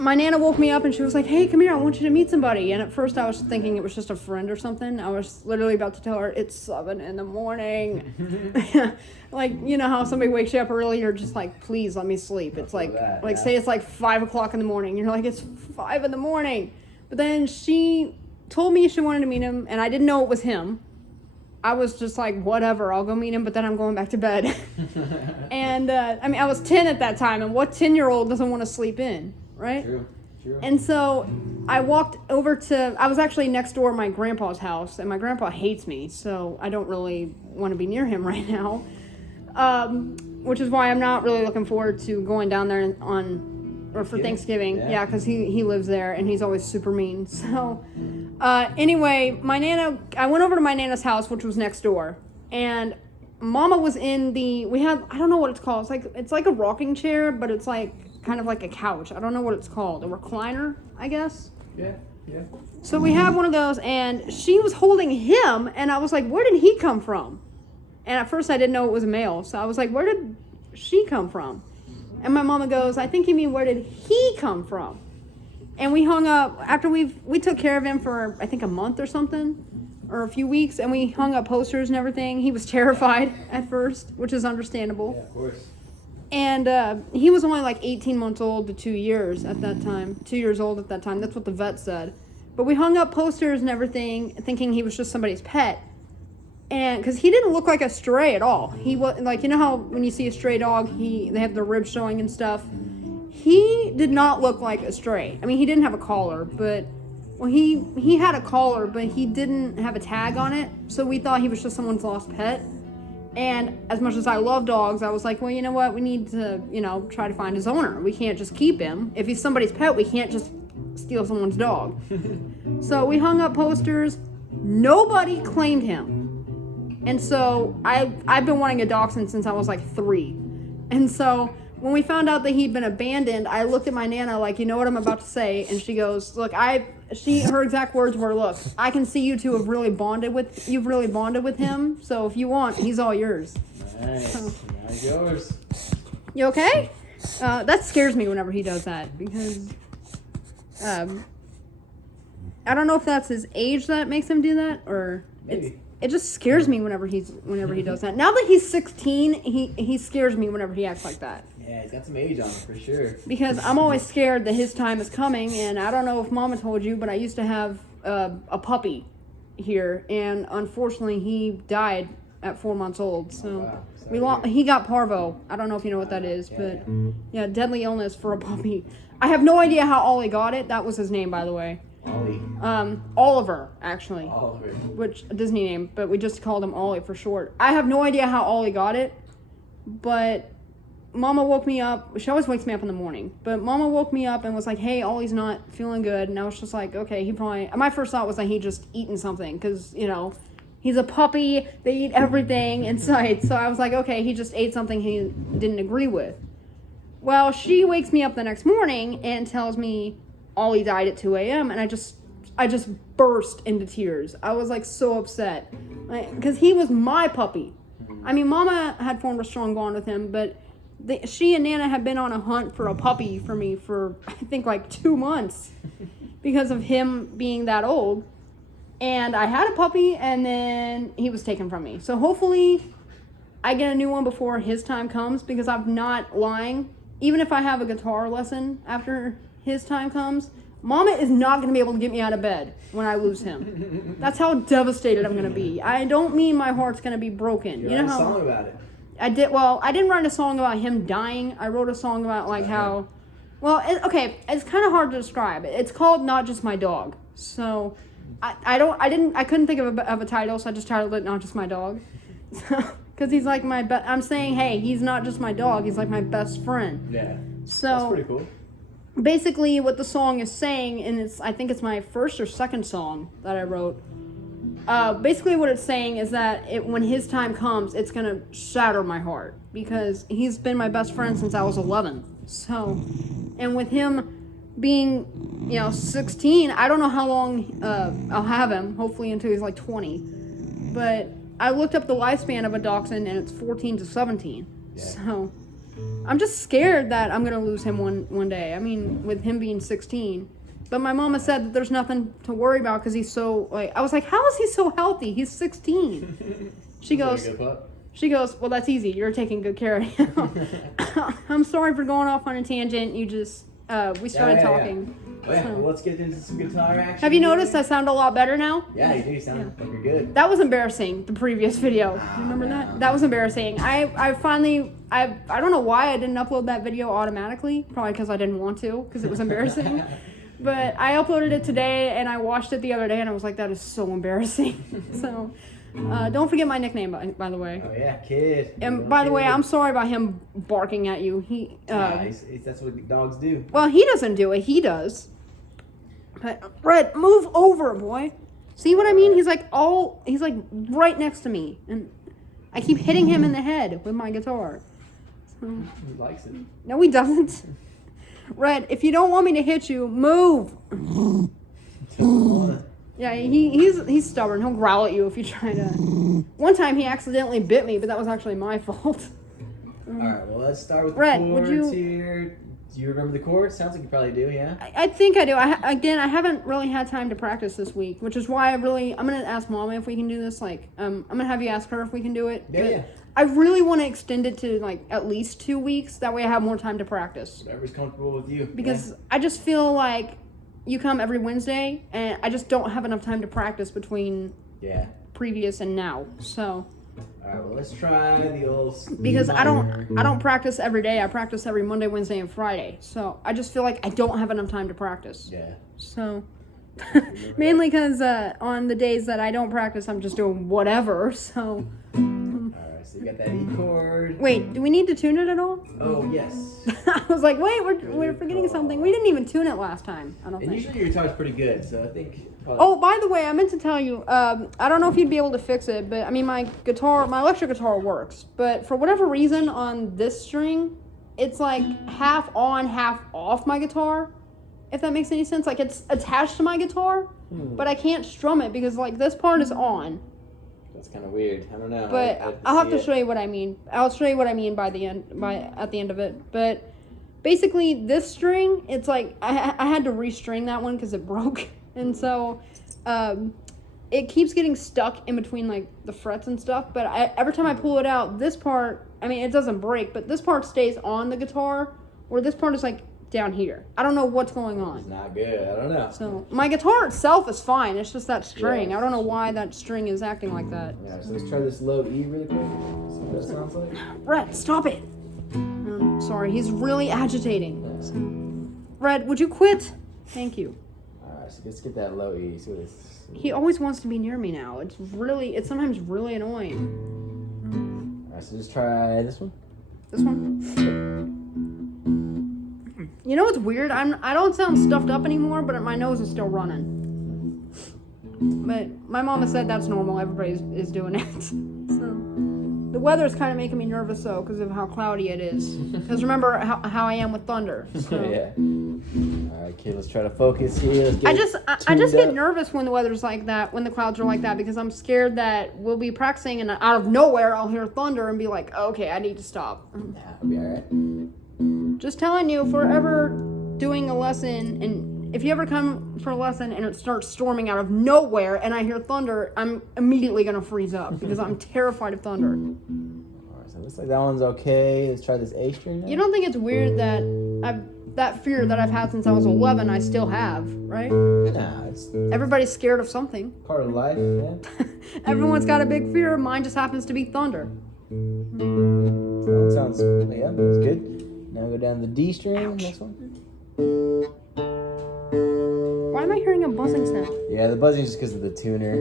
my Nana woke me up and she was like, hey, come here, I want you to meet somebody. And at first I was thinking it was just a friend or something. I was literally about to tell her it's 7 a.m. Like, you know how somebody wakes you up early, you're just like, please let me sleep. It's like, say it's like 5 o'clock in the morning. You're like, it's 5 in the morning. But then she told me she wanted to meet him, and I didn't know it was him. I was just like, whatever, I'll go meet him, but then I'm going back to bed. And, I was 10 at that time, and what 10-year-old doesn't want to sleep in, right? True. And so I walked over I was actually next door at my grandpa's house, and my grandpa hates me, so I don't really want to be near him right now. Which is why I'm not really looking forward to going down there for Thanksgiving. Yeah, because he lives there, and he's always super mean. So, anyway, I went over to my Nana's house, which was next door, and Mama was in I don't know what it's called. It's like a rocking chair, but it's like kind of like a couch. I don't know what it's called. A recliner, I guess. Yeah. So we have one of those, and she was holding him, and I was like, where did he come from? And at first I didn't know it was a male, so I was like, where did she come from? And my mama goes, I think you mean where did he come from? And we hung up, after we took care of him for, I think, a month or something, or a few weeks, and we hung up posters and everything. He was terrified at first, which is understandable. Yeah, of course. And he was only like 18 months old to 2 years at that time. 2 years old at that time. That's what the vet said. But we hung up posters and everything, thinking he was just somebody's pet. And because he didn't look like a stray at all. He was like, you know how when you see a stray dog, they have their ribs showing and stuff. He did not look like a stray. I mean, he didn't have a collar, but he had a collar, but he didn't have a tag on it. So we thought he was just someone's lost pet. And as much as I love dogs, I was like, well, you know what? We need to, try to find his owner. We can't just keep him. If he's somebody's pet, we can't just steal someone's dog. So we hung up posters. Nobody claimed him. And so I've been wanting a dachshund since I was like 3. And so when we found out that he'd been abandoned, I looked at my Nana like, you know what I'm about to say? And she goes, look, her exact words were, look, I can see you two you've really bonded with him. So if you want, he's all yours. Nice. Now yours. You okay? That scares me whenever he does that, because I don't know if that's his age that makes him do that, or Maybe. It just scares me whenever he does that. Now that he's 16, he scares me whenever he acts like that. Yeah, he's got some age on him for sure. Because I'm always scared that his time is coming, and I don't know if Mama told you, but I used to have a puppy here, and unfortunately he died at 4 months old. So he got parvo. I don't know if you know what that is, but yeah, deadly illness for a puppy. I have no idea how Ollie got it. That was his name, by the way. Ollie. Oliver, actually. Oliver. Which, a Disney name, but we just called him Ollie for short. I have no idea how Ollie got it, but Mama woke me up. She always wakes me up in the morning, but Mama woke me up and was like, hey, Ollie's not feeling good. And I was just like, okay, my first thought was that he just eaten something, because, he's a puppy. They eat everything in sight. So I was like, okay, he just ate something he didn't agree with. Well, she wakes me up the next morning and tells me Ollie died at 2 a.m. and I just burst into tears. I was like so upset, because he was my puppy. I mean, Mama had formed a strong bond with him, but she and Nana had been on a hunt for a puppy for me for, I think, like 2 months because of him being that old. And I had a puppy, and then he was taken from me. So hopefully I get a new one before his time comes, because I'm not lying. Even if I have a guitar lesson after his time comes, Mama is not going to be able to get me out of bed when I lose him. That's how devastated I'm going to be. I don't mean my heart's going to be broken. You know how? A song about it. I didn't write a song about him dying. I wrote a song about how, it's kind of hard to describe. It's called Not Just My Dog. So I couldn't think of a title, so I just titled it Not Just My Dog. Because he's like I'm saying, hey, he's not just my dog, he's like my best friend. Yeah. So that's pretty cool. Basically what the song is saying, and I think it's my first or second song that I wrote. Basically what it's saying is that when his time comes, it's going to shatter my heart, because he's been my best friend since I was 11. So, and with him being, 16, I don't know how long I'll have him, hopefully until he's like 20. But I looked up the lifespan of a dachshund, and it's 14 to 17. Yeah. So, I'm just scared that I'm gonna lose him one day. I mean, with him being 16. But my mama said that there's nothing to worry about because he's so like. I was like, how is he so healthy? He's 16. She goes. She goes, well, that's easy. You're taking good care of him. I'm sorry for going off on a tangent. You just, we started talking. Oh, yeah. Well, let's get into some guitar action. Have you noticed I sound a lot better now? Yeah, you do sound like you're good. That was embarrassing, the previous video. You remember that? That was embarrassing. I finally, I don't know why I didn't upload that video automatically. Probably because I didn't want to, because it was embarrassing. But I uploaded it today, and I watched it the other day, and I was like, that is so embarrassing. So... don't forget my nickname, by the way. Oh yeah, Kid. And by the way, I'm sorry about him barking at you. That's what dogs do. Well, he doesn't do it. He does. But Red, move over, boy. See what I mean? He's like right next to me, and I keep hitting him in the head with my guitar. So, He likes it. no, he doesn't. Red, if you don't want me to hit you, move. Yeah, he's stubborn. He'll growl at you if you try to. One time he accidentally bit me, but that was actually my fault. Alright, well let's start with the Red, chords would you- here. Do you remember the chords? Sounds like you probably do, yeah? I think I do. I haven't really had time to practice this week, which is why I'm gonna ask Mama if we can do this. Like, I'm gonna have you ask her if we can do it. Yeah, But yeah. I really want to extend it to like at least 2 weeks. That way I have more time to practice. Whatever's comfortable with you. Because I just feel like you come every Wednesday, and I just don't have enough time to practice between Yeah. previous and now. So Alright, well let's try the old because I don't practice every day. I practice every Monday, Wednesday, and Friday. So I just feel like I don't have enough time to practice. Yeah. So mainly because on the days that I don't practice, I'm just doing whatever. So Alright, so you got that E chord. wait, do we need to tune it at all? Oh yes. I was like, wait, we're forgetting something. We didn't even tune it last time. I don't And think. usually your guitar's pretty good, so I think probably Oh, by the way, I meant to tell you. I don't know if you'd be able to fix it, but I mean, my electric guitar works. But for whatever reason, on this string, it's like half on, half off my guitar. If that makes any sense, like it's attached to my guitar, but I can't strum it because like this part is on. that's kind of weird. I don't know. But I'll have to show you what I mean. I'll show you what I mean at the end of it. But basically, this string, it's like I had to restring that one because it broke, and so it keeps getting stuck in between like the frets and stuff. But every time I pull it out, this part, I mean, it doesn't break, but this part stays on the guitar, where this part is like down here. I don't know what's going on. It's not good. I don't know. So my guitar itself is fine. It's just that string. Yeah. I don't know why that string is acting like that. Yeah, so let's try this low E really quick. See what that sounds like. Red, stop it. Sorry, he's really agitating. Red, would you quit? Thank you. Alright, so let's get that low E. See what it's. He always wants to be near me now. It's sometimes really annoying. Alright, so just try this one. This one. You know what's weird? I don't sound stuffed up anymore, but my nose is still running. But my mama said that's normal. Everybody is doing it. So the weather's kind of making me nervous though, because of how cloudy it is. Because remember how I am with thunder. So. Yeah. Alright, kid, let's try to focus here. I just get nervous when the weather's like that, when the clouds are like that, because I'm scared that we'll be practicing and out of nowhere I'll hear thunder and be like, okay, I need to stop. I'll be alright. Just telling you, if we're ever doing a lesson, and if you ever come for a lesson and it starts storming out of nowhere and I hear thunder, I'm immediately gonna freeze up because I'm terrified of thunder. Alright, so it looks like that one's okay. Let's try this A string now. You don't think it's weird that that fear that I've had since I was 11, I still have, right? Nah, it's Everybody's scared of something. part of life, yeah. Everyone's got a big fear. Mine just happens to be thunder. That one sounds, yeah, that's good. Now go down to the D string, next one. Why am I hearing a buzzing sound? Yeah, the buzzing is just because of the tuner.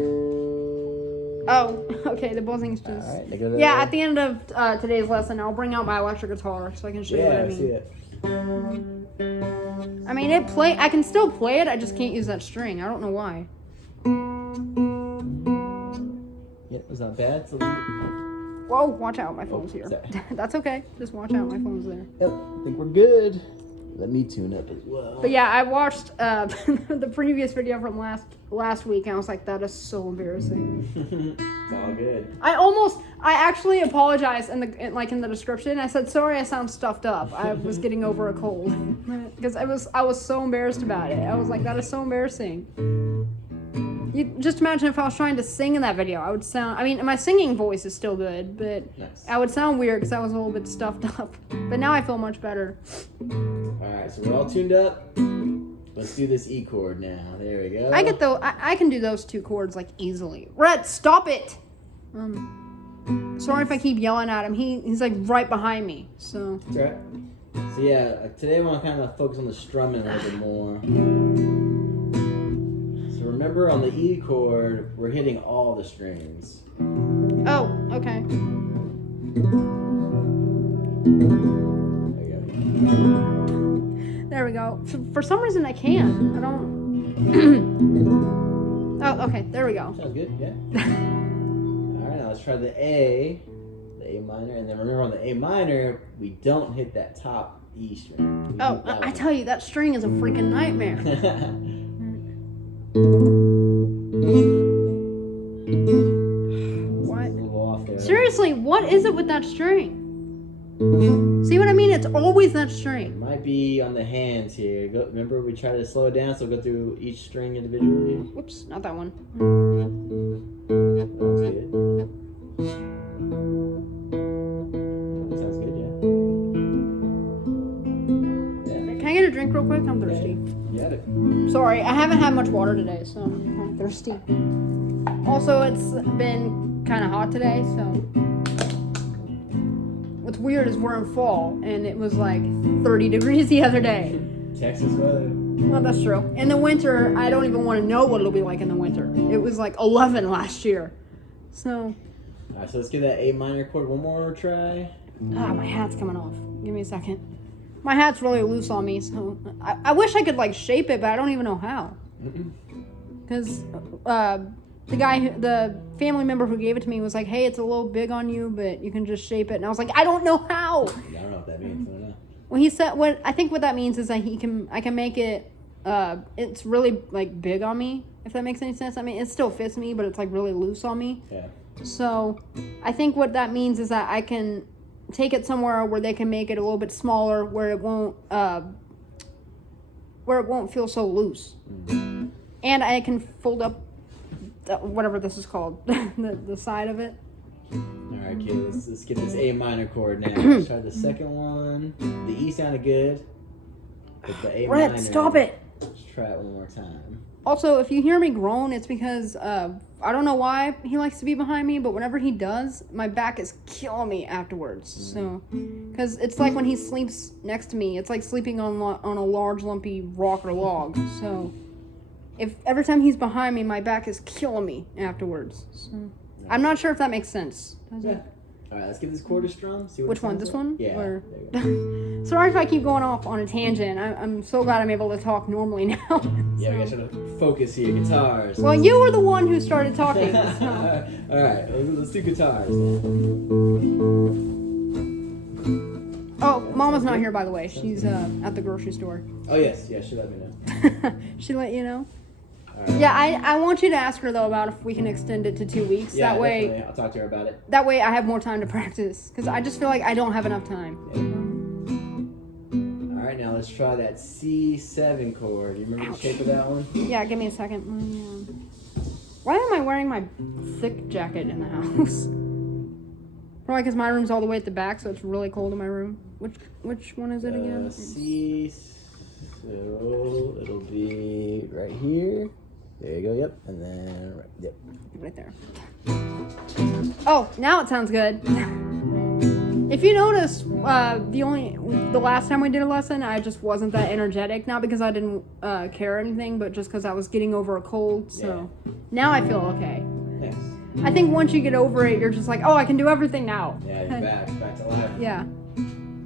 Oh, okay, the buzzing's just... Alright, now go to Yeah, at the end of today's lesson, I'll bring out my electric guitar so I can show you what I I mean. see it. I mean, I can still play it, I just can't use that string. I don't know why. Yeah, it was not bad. It's a little... Whoa, watch out, my phone's here. sorry. That's okay, just watch out, my phone's there. Yep, I think we're good. Let me tune up as well. But yeah, I watched the previous video from last week, and I was like, that is so embarrassing. It's all good. I actually apologized in the description. I said, sorry, I sound stuffed up. I was getting over a cold. Because I was so embarrassed about it. I was like, that is so embarrassing. You just imagine if I was trying to sing in that video. I would sound, I mean, my singing voice is still good, but Nice. I would sound weird because I was a little bit stuffed up. But now I feel much better. Alright, so we're all tuned up. Let's do this E chord now. There we go. I can do those 2 chords like easily. Rhett, stop it! Sorry if I keep yelling at him. He's like right behind me. So That's right. So yeah, today I want to kind of focus on the strumming a little bit more. So remember on the E chord, we're hitting all the strings. oh, okay. There we go. There we go. For some reason I can't. I don't. Oh, okay. There we go. Sounds good, yeah. Alright, now let's try the A minor, and then remember on the A minor, we don't hit that top E string. We Oh, hit that I one. tell you, that string is a freaking nightmare. What? A little off there. Seriously, what is it with that string? See what I mean? It's always that string. Might be on the hands here. Remember we tried to slow it down, so go through each string individually. Whoops, not that one. That's good. That sounds good, yeah. Can I get a drink real quick? I'm thirsty. You got it. Sorry, I haven't had much water today, so I'm kind of thirsty. Also, it's been kind of hot today, so. What's weird is we're in fall, and it was like 30 degrees the other day. Texas weather. Well, that's true. In the winter, I don't even want to know what it'll be like in the winter. It was like 11 last year. So, Alright, so let's give that A minor chord one more try. my hat's coming off. Give me a second. My hat's really loose on me, so I wish I could like shape it, but I don't even know how. Because the family member who gave it to me was like, hey, it's a little big on you, but you can just shape it. And I was like, I don't know how. I don't know what that means. I don't know. Well, he said I think what that means is that I can make it. It's really like big on me, if that makes any sense. I mean, it still fits me, but it's like really loose on me. Yeah. So I think what that means is that I can take it somewhere where they can make it a little bit smaller, where it won't feel so loose. And I can fold up whatever this is called, the side of it. Alright, kid, let's get this A minor chord now. Let's try the second one. The E sounded good. But the A minor. Rhett, stop it. Let's try it one more time. Also, if you hear me groan, it's because I don't know why he likes to be behind me, but whenever he does, my back is killing me afterwards. So, because it's like when he sleeps next to me, it's like sleeping on a large lumpy rock or log. So, if every time he's behind me, my back is killing me afterwards. So, I'm not sure if that makes sense. Does it? Yeah. Alright, let's give this chord a strum. See what Which it one? sounds This like. one? Yeah. Or- There you go. Sorry if I keep going off on a tangent. I'm so glad I'm able to talk normally now. Yeah, we gotta try to focus here. Guitars. Well, you were the one who started talking. So. Alright, let's do guitars now. Oh, Mama's not here, by the way. She's at the grocery store. Oh, yes. Yeah, she let me know. She let you know? Alright. Yeah, I want you to ask her, though, about if we can extend it to 2 weeks. Yeah, that way, definitely. I'll talk to her about it. that way I have more time to practice. Because I just feel like I don't have enough time. Alright, now let's try that C7 chord. You remember the shape of that one? Yeah, give me a second. Why am I wearing my thick jacket in the house? Probably because my room's all the way at the back, so it's really cold in my room. Which one is it again? C, so it'll be right here. There you go, yep. And then, yep. Right there. Oh, now it sounds good. If you notice, the last time we did a lesson, I just wasn't that energetic. Not because I didn't care or anything, but just because I was getting over a cold. So now I feel okay. Nice. I think once you get over it, you're just like, oh, I can do everything now. Yeah, you're back to life. Yeah.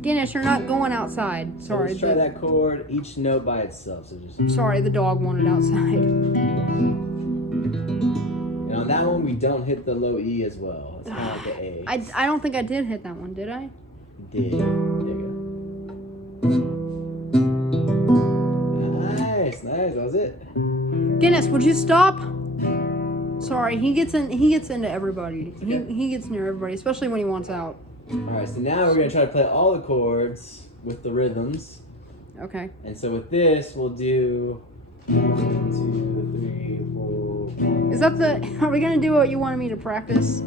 Guinness, you're not going outside. So Sorry. let's try that chord, each note by itself. So just, Sorry, the dog wanted outside. and on that one, we don't hit the low E as well. It's kind of like the A. I don't think I did hit that one, did I? Did. There you go. Nice. That was it. Guinness, would you stop? Sorry, he gets into everybody. He gets near everybody, especially when he wants out. Alright, so now we're going to try to play all the chords with the rhythms. Okay. And so with this, we'll do 1, 2, 3, 4. Is that the? Are we gonna do what you wanted me to practice?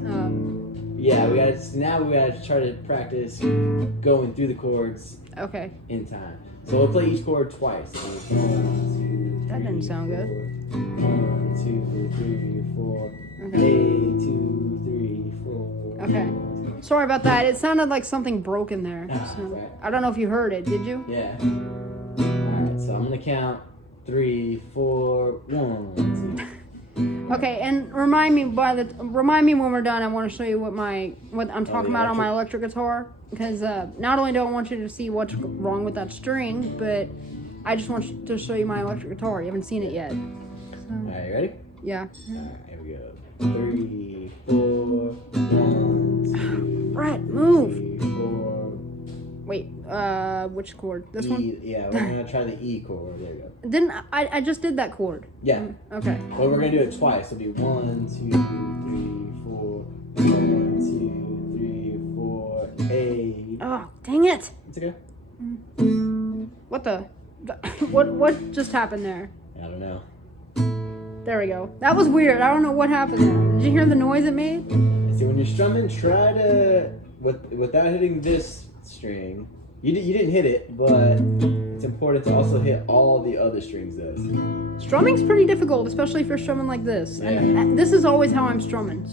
Yeah, we gotta try to practice going through the chords Okay. in time. So we'll play each chord twice. So 1, 2, That didn't sound good. 1, 2, 3, 4. Okay. A, 2, 3, 4. Okay. Sorry about that. It sounded like something broke in there. So, Right. I don't know if you heard it. Did you? Yeah. Alright, so I'm gonna count 3, 4, 1, 2. Okay, and remind me when we're done. I want to show you what I'm talking about on my electric guitar, because not only do I want you to see what's wrong with that string, but I just want to show you my electric guitar. You haven't seen it yet. Alright, you ready? Yeah. Alright, here we go. 3, 4, 1, 2. Brett, move. 3, 4. Wait. Which chord? This one? Yeah, we're gonna try the E chord. There we go. Didn't I just did that chord? Yeah. Okay. Well, we're gonna do it twice. It'll be 1, 2, 3, 4. 1, 2, 3, 4. A. Oh, dang it! It's okay. What the? What just happened there? I don't know. There we go. That was weird. I don't know what happened there. Did you hear the noise it made? And so when you're strumming, try to without hitting this string. You didn't hit it, but it's important to also hit all the other strings. Strumming's pretty difficult, especially if you're strumming like this. Yeah. And this is always how I'm strumming.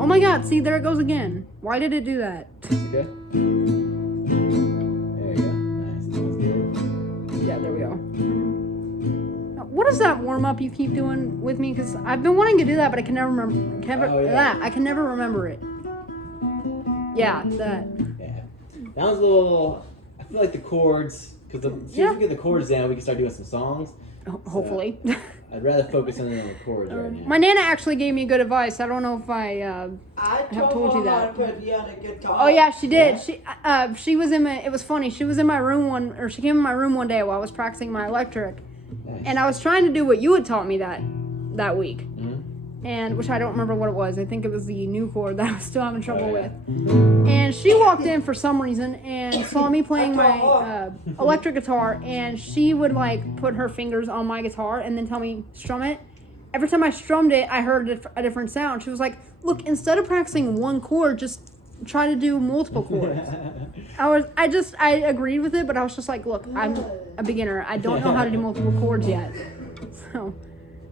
Oh my god, see, there it goes again. Why did it do that? Okay. There you go. Nice. That was good. Yeah, there we go. Now, what is that warm-up you keep doing with me? Because I've been wanting to do that, but I can never remember. Oh, yeah. I can never remember it. Yeah, that. Yeah. That was a little. I feel like the chords, because as soon as we get the chords down, we can start doing some songs. Hopefully. I'd rather focus on the chords right now. My Nana actually gave me good advice. I don't know if I have told you that. Put you on a guitar. Oh yeah, she did. Yeah. She was in my. It was funny. She was in my room she came in my room one day while I was practicing my electric, Nice. and I was trying to do what you had taught me that week, Mhm. and which I don't remember what it was. I think it was the new chord that I was still having trouble Oh, yeah. with. And she walked in for some reason and saw me playing my electric guitar, and she would like put her fingers on my guitar and then tell me strum it. Every time I strummed it, I heard a different sound. She was like, "Look, instead of practicing one chord, just try to do multiple chords." I agreed with it, but I was just like, "Look, I'm a beginner. I don't know how to do multiple chords yet." So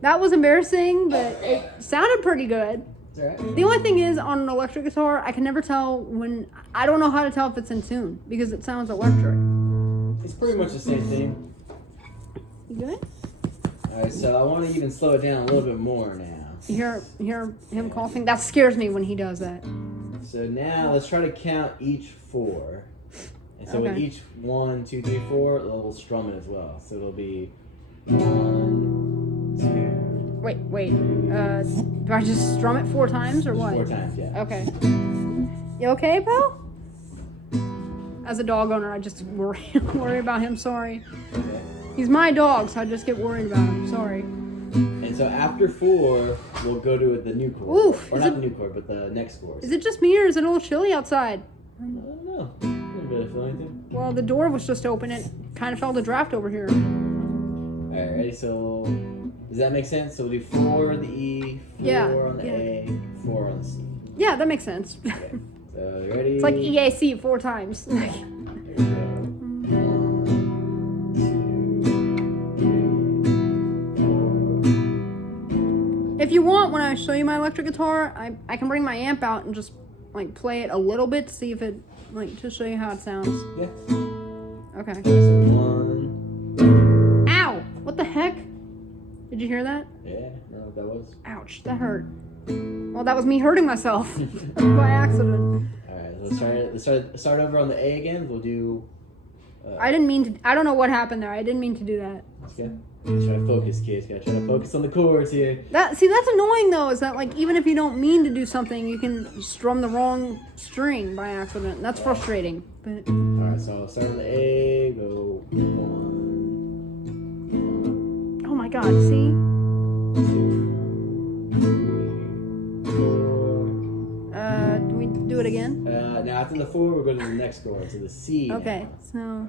that was embarrassing, but it sounded pretty good. It's alright. The only thing is, on an electric guitar, I can never tell I don't know how to tell if it's in tune because it sounds electric. It's pretty much the same thing. You good? Alright, so I want to even slow it down a little bit more now. You hear him coughing? That scares me when he does that. So now let's try to count each 4. And so with Okay. each 1, 2, 3, 4, we'll strum it as well. So it'll be 1, 2. Wait. Do I just strum it 4 times or what? 4 times, yeah. Okay. You okay, pal? As a dog owner, I just worry about him. Sorry. Okay. He's my dog, so I just get worried about him. Sorry. And so after 4, we'll go to the new chord. Oof, Or is not it- the new chord, but the next chord. Is it just me or is it a little chilly outside? I don't know. A little bit of feeling. Well, the door was just open. It kind of felt a draft over here. Alright, ready? So, does that make sense? So we'll do 4 on the E, 4 Yeah, on the yeah. A, 4 on the C. Yeah, that makes sense. Okay. So, ready? It's like EAC 4 times. There we go. 1, 2, 3, 4. If you want, when I show you my electric guitar, I can bring my amp out and just like play it a little bit to see if it to show you how it sounds. Yeah. Okay. So 1. Ow! What the heck? Did you hear that? Yeah, I don't know what that was. Ouch! That hurt. Well, that was me hurting myself by accident. Alright, let's start over on the A again. We'll do. I didn't mean to. I don't know what happened there. I didn't mean to do that. Okay. Let's try to focus, kids. Gotta try to focus on the chords here. That's annoying though. Is that like even if you don't mean to do something, you can strum the wrong string by accident. That's frustrating. But Alright, so I'll start on the A. Go 1. oh my God! See, 2. after the 4, we'll go to the next chord. So the C. Okay, now. so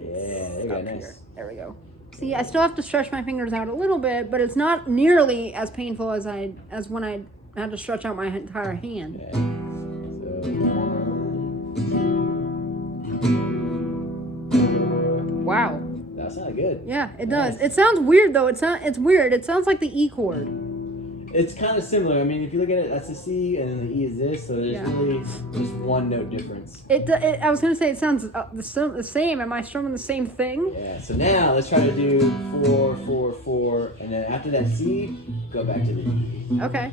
Yeah, there you go. Nice. there we go. See, I still have to stretch my fingers out a little bit, but it's not nearly as painful as when I had to stretch out my entire hand. Yeah. So 1. Wow. That sounded good. Yeah, it does. Nice. It sounds weird though. It's weird. It sounds like the E chord. It's kind of similar. I mean, if you look at it, that's the C, and then the E is this. So there's really just one note difference. I was gonna say it sounds the same. Am I strumming the same thing? Yeah. So now let's try to do 4, 4, 4, and then after that C, go back to the E. Okay.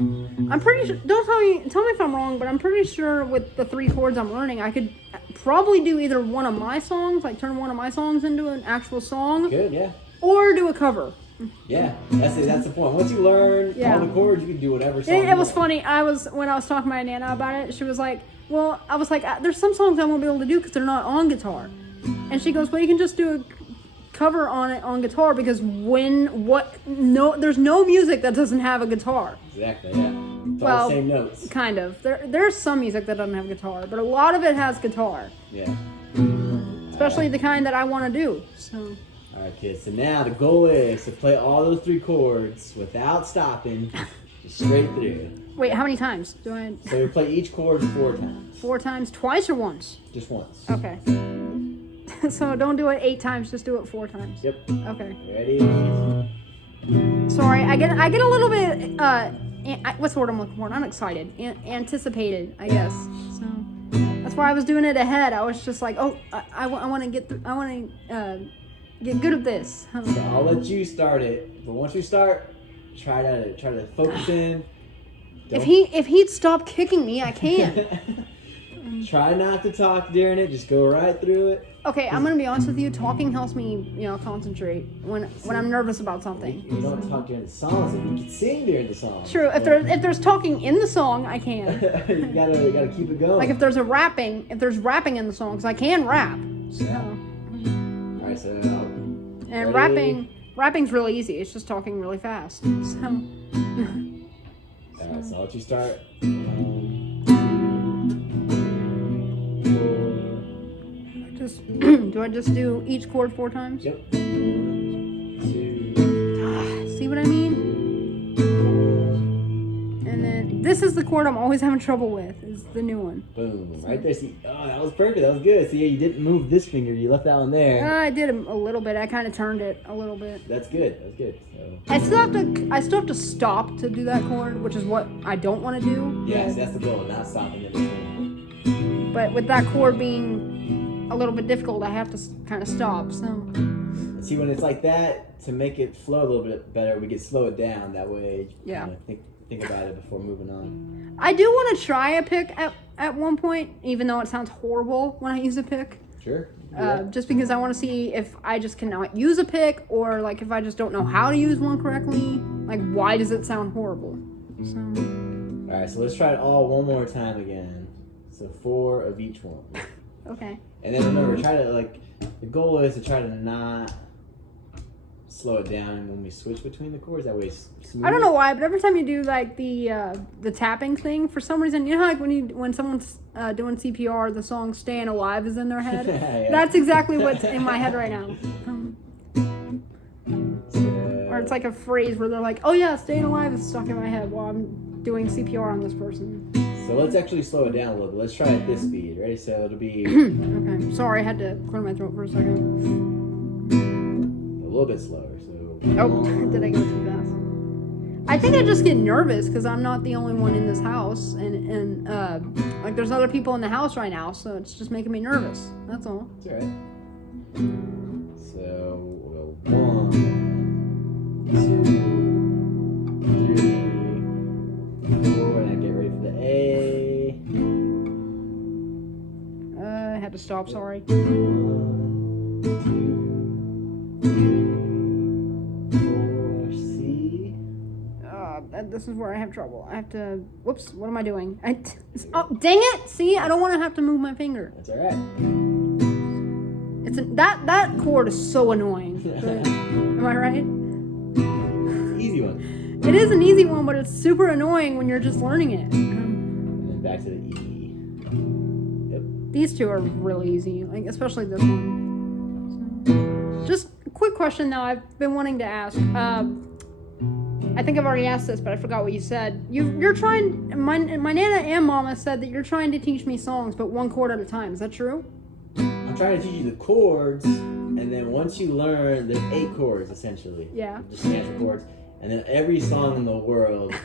I'm pretty sure. Don't tell me if I'm wrong, but I'm pretty sure with the 3 chords I'm learning, I could probably do either one of my songs, like turn one of my songs into an actual song, Good. Yeah. or do a cover. Yeah. That's the point. Once you learn all the chords, you can do whatever song. It was funny. When I was talking to my Nana about it, she was like, well, I was like, there's some songs I won't be able to do because they're not on guitar. And she goes, well, you can just do a cover on it on guitar because there's no music that doesn't have a guitar. Exactly, yeah. It's all Well, the same notes. Kind of. There's some music that doesn't have guitar, but a lot of it has guitar. Yeah. Especially the kind that I want to do. So Alright, kids. So now the goal is to play all those 3 chords without stopping, just straight through. wait, how many times do I? So we play each chord 4 times. 4 times, twice or once? Just once. Okay. So don't do it 8 times, just do it 4 times. Yep. Okay. Ready? Sorry, I get a little bit what's the word I'm looking for? I'm excited, anticipated, I guess. So that's why I was doing it ahead. I was just like, oh, I want to get good at this. So I'll let you start it, but once we start, try to focus in. If he'd stop kicking me, I can. Try not to talk during it. Just go right through it. Okay, I'm gonna be honest with you. Talking helps me, concentrate when I'm nervous about something. You don't talk during the songs, and you can sing during the song. True. If there's talking in the song, I can. you gotta keep it going. Like if there's rapping in the songs, I can rap. So. All right, so. And ready? rapping's really easy. It's just talking really fast. So. All right, so I'll let you start. 1, 2, 4. Do I just do each chord 4 times? Yep. 1, 2. See what I mean? And then this is the chord I'm always having trouble with. Is the new one. Boom! Right there. See, that was perfect. That was good. See, you didn't move this finger. You left that one there. I did a little bit. I kind of turned it a little bit. That's good. That's good. So. I still have to stop to do that chord, which is what I don't want to do. Yes, that's the goal. Not stopping in between. But with that chord being a little bit difficult, I have to kind of stop. So. And see, when it's like that, to make it flow a little bit better, we can slow it down. That way, you kind of think about it before moving on. I do want to try a pick at one point, even though it sounds horrible when I use a pick. Sure. Just because I want to see if I just cannot use a pick, or like if I just don't know how to use one correctly. Like, why does it sound horrible? So. All right, so let's try it all one more time again. So 4 of each one. Okay. And then remember, the goal is to try to not slow it down when we switch between the chords. That way it's smooth. I don't know why, but every time you do like the tapping thing, for some reason, you know, like when someone's doing CPR, the song "Staying Alive" is in their head. Yeah. That's exactly what's in my head right now. Or it's like a phrase where they're like, "Oh yeah, staying alive" is stuck in my head while I'm doing CPR on this person. So let's actually slow it down a little bit. Let's try at this speed. Ready? So it'll be Okay. Sorry, I had to clear my throat for a second. a little bit slower. So Oh, did I go too fast? I think I just get nervous because I'm not the only one in this house, and like there's other people in the house right now, so it's just making me nervous. That's all. It's all right. So 1, 2, 3, 4. Now get ready for the A. I had to stop. Sorry. 1, 2, 4. C. This is where I have trouble. I have to. Whoops. What am I doing? Oh, dang it! See, I don't want to have to move my finger. That's all right. That chord is so annoying. But, am I right? Easy one. It is an easy one, but it's super annoying when you're just learning it. And then back to the E. these two are really easy, like especially this one. So, just a quick question now. I've been wanting to ask. I think I've already asked this, but I forgot what you said. You're trying. My Nana and Mama said that you're trying to teach me songs, but one chord at a time. Is that true? I'm trying to teach you the chords, and then once you learn, there's 8 chords essentially. Yeah. Just natural chords, and then every song in the world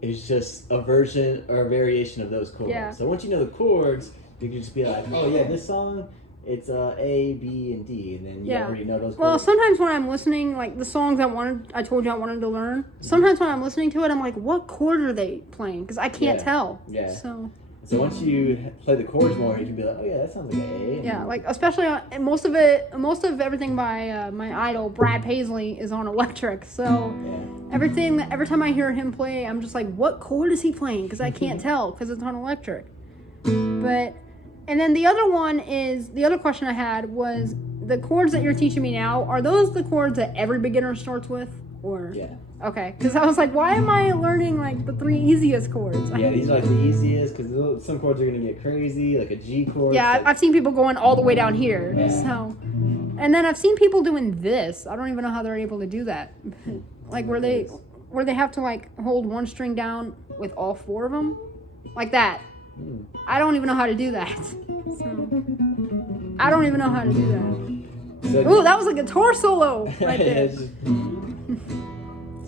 is just a version or a variation of those chords. Yeah. So once you know the chords, you can just be like, oh yeah, this song, it's A, B, and D, and then you already know those chords. Well, sometimes when I'm listening, like the songs I told you I wanted to learn. Sometimes when I'm listening to it, I'm like, what chord are they playing? Because I can't tell. Yeah. So once you play the chords more, you can be like, oh yeah, that sounds like an A. yeah, like especially most of everything by my idol Brad Paisley is on electric. So every time I hear him play, I'm just like, what chord is he playing? Because I can't tell because it's on electric. But and then the other question I had was the chords that you're teaching me now. Are those the chords that every beginner starts with, or? Yeah. Okay, because I was like, why am I learning like the 3 easiest chords? Yeah, these are like the easiest because some chords are gonna get crazy, like a G chord. Yeah, like, I've seen people going all the way down here. Yeah. So, and then I've seen people doing this. I don't even know how they're able to do that. Like where they have to like hold one string down with all 4 of them, like that. I don't even know how to do that. So, I don't even know how to do that. Ooh, that was a guitar solo right there.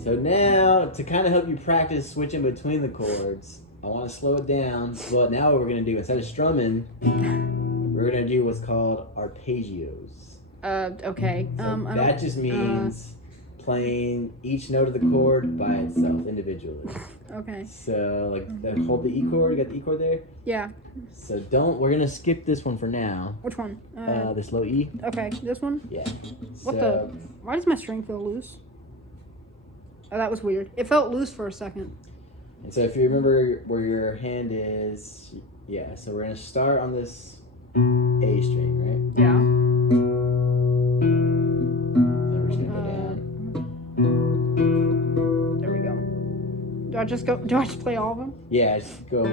So now, to kind of help you practice switching between the chords, I want to slow it down. Well, now what we're going to do, instead of strumming, we're going to do what's called arpeggios. Okay. So that just means playing each note of the chord by itself, individually. Okay. So, like, hold the E chord. You got the E chord there? Yeah. So we're going to skip this one for now. Which one? This low E. Okay, this one? Yeah. Why does my string feel loose? Oh, that was weird. It felt loose for a second. And so if you remember where your hand is, yeah, so we're going to start on this A string, right? Yeah. Then we're just going to go down. There we go. Do I just play all of them? Yeah, just go.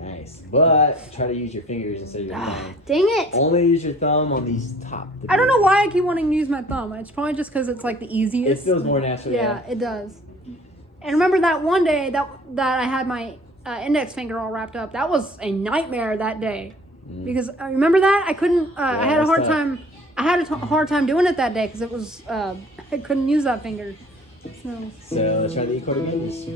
Nice. But try to use your fingers instead of your hand. Dang it! Only use your thumb on these top. I don't know why I keep wanting to use my thumb. It's probably just because it's like the It easiest. feels more natural. Yeah, it does. And remember that one day that I had my index finger all wrapped up. That was a nightmare that day because remember that I couldn't. I had a hard time. I had a hard time doing it that day because it was I couldn't use that finger. So let's try the E chord again. Just...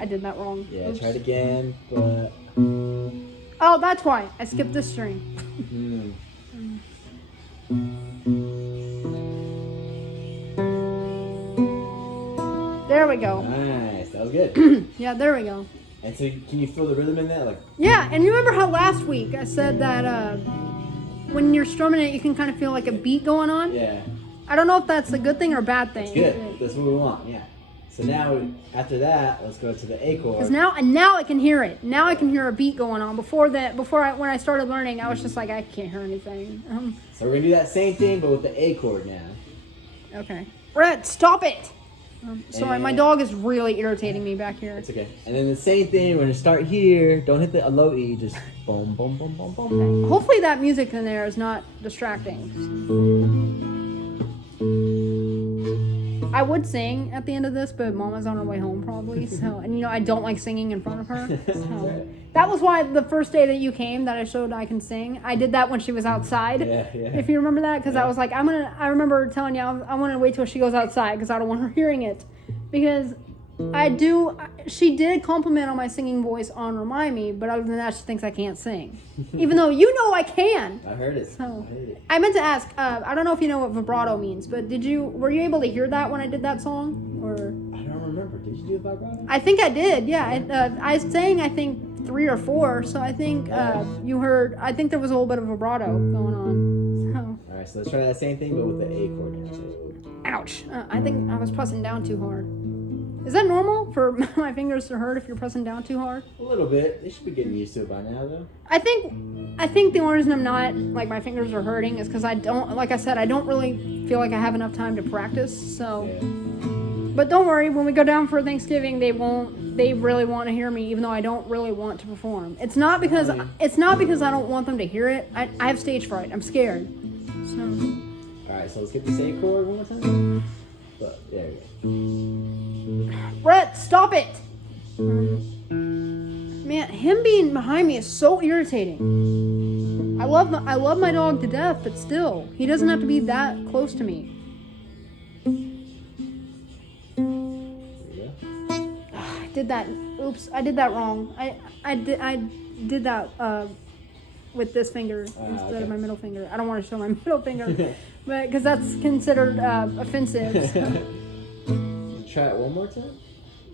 I did that wrong. Yeah, Oops. try it again, but... Oh, that's why. I skipped this string. There we go. Nice, that was good. Yeah, there we go. And so can you feel the rhythm in that? Like, yeah, and you remember how last week I said that when you're strumming it, you can kind of feel like a beat going on? yeah, I don't know if that's a good thing or a bad thing. it's good. That's what we want, yeah. So now, after that, let's go to the A chord. Because now I can hear it. Now I can hear a beat going on. When I started learning, I was just like, I can't hear anything. So we're going to do that same thing, but with the A chord now. Okay. Brett, stop it! Sorry, my And- dog is really irritating me back here. It's okay. And then the same thing, we're going to start here. Don't hit the low E, just boom, boom, boom, boom, boom. Hopefully that music in there is not distracting. I would sing at the end of this, but Mama's on her way home probably. So, and I don't like singing in front of her. So. That was why the first day that you came that I showed I can sing, I did that when she was outside. Yeah. If you remember that, because I was like, I remember telling you I want to wait till she goes outside because I don't want her hearing it. Because she did compliment on my singing voice on Remind Me, but other than that, she thinks I can't sing. Even though I can. I heard it. So, I heard it. I meant to ask, I don't know if you know what vibrato means, but were you able to hear that when I did that song? Or I don't remember. Did you do a vibrato? I think I did, yeah. I sang, I think, 3 or 4, so I think you heard, I think there was a little bit of vibrato going on. So. Alright, so let's try that same thing, but with the A chord now. So, Ouch. I think I was pressing down too hard. Is that normal for my fingers to hurt if you're pressing down too hard? A little bit. They should be getting used to it by now, though. I think the only reason I'm not, like, my fingers are hurting is because I don't, like I said, I don't really feel like I have enough time to practice, so. Yeah. But don't worry, when we go down for Thanksgiving, they really want to hear me, even though I don't really want to perform. It's not because I don't want them to hear it. I have stage fright. I'm scared. So. Alright, so let's get the A chord one more time. But, there we go. Brett, stop it! Man, him being behind me is so irritating. I love my dog to death, but still, he doesn't have to be that close to me. I did that. Oops, I did that wrong. I did that with this finger instead of my middle finger. I don't want to show my middle finger, but because that's considered offensive. So. Try it one more time.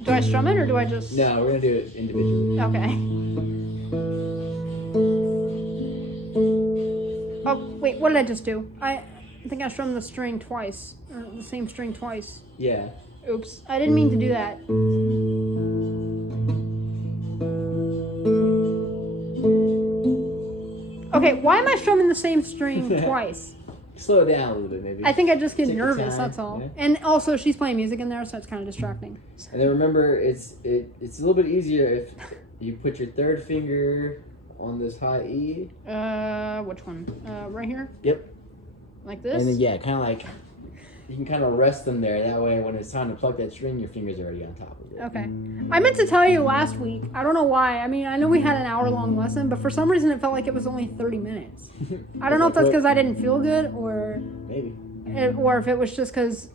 Do I strum it or do I just? No, we're gonna do it individually. Okay. Oh wait, what did I just do? I think I strummed the string twice, or the same string twice. Yeah. Oops, I didn't mean to do that. Okay, why am I strumming the same string twice? Slow it down a little bit, maybe. I think I just get Take your nervous. time, That's all. yeah. And also, she's playing music in there, so it's kind of distracting. And then remember, it's a little bit easier if you put your third finger on this high E. Which one? Right here. Yep. Like this. And then yeah, kind of like you can kind of rest them there. That way, when it's time to pluck that string, your finger's already on top of it. Okay. I meant to tell you last week. I don't know why. I mean, I know we had an hour-long lesson, but for some reason it felt like it was only 30 minutes. I don't know if that's because I didn't feel good or if it was just because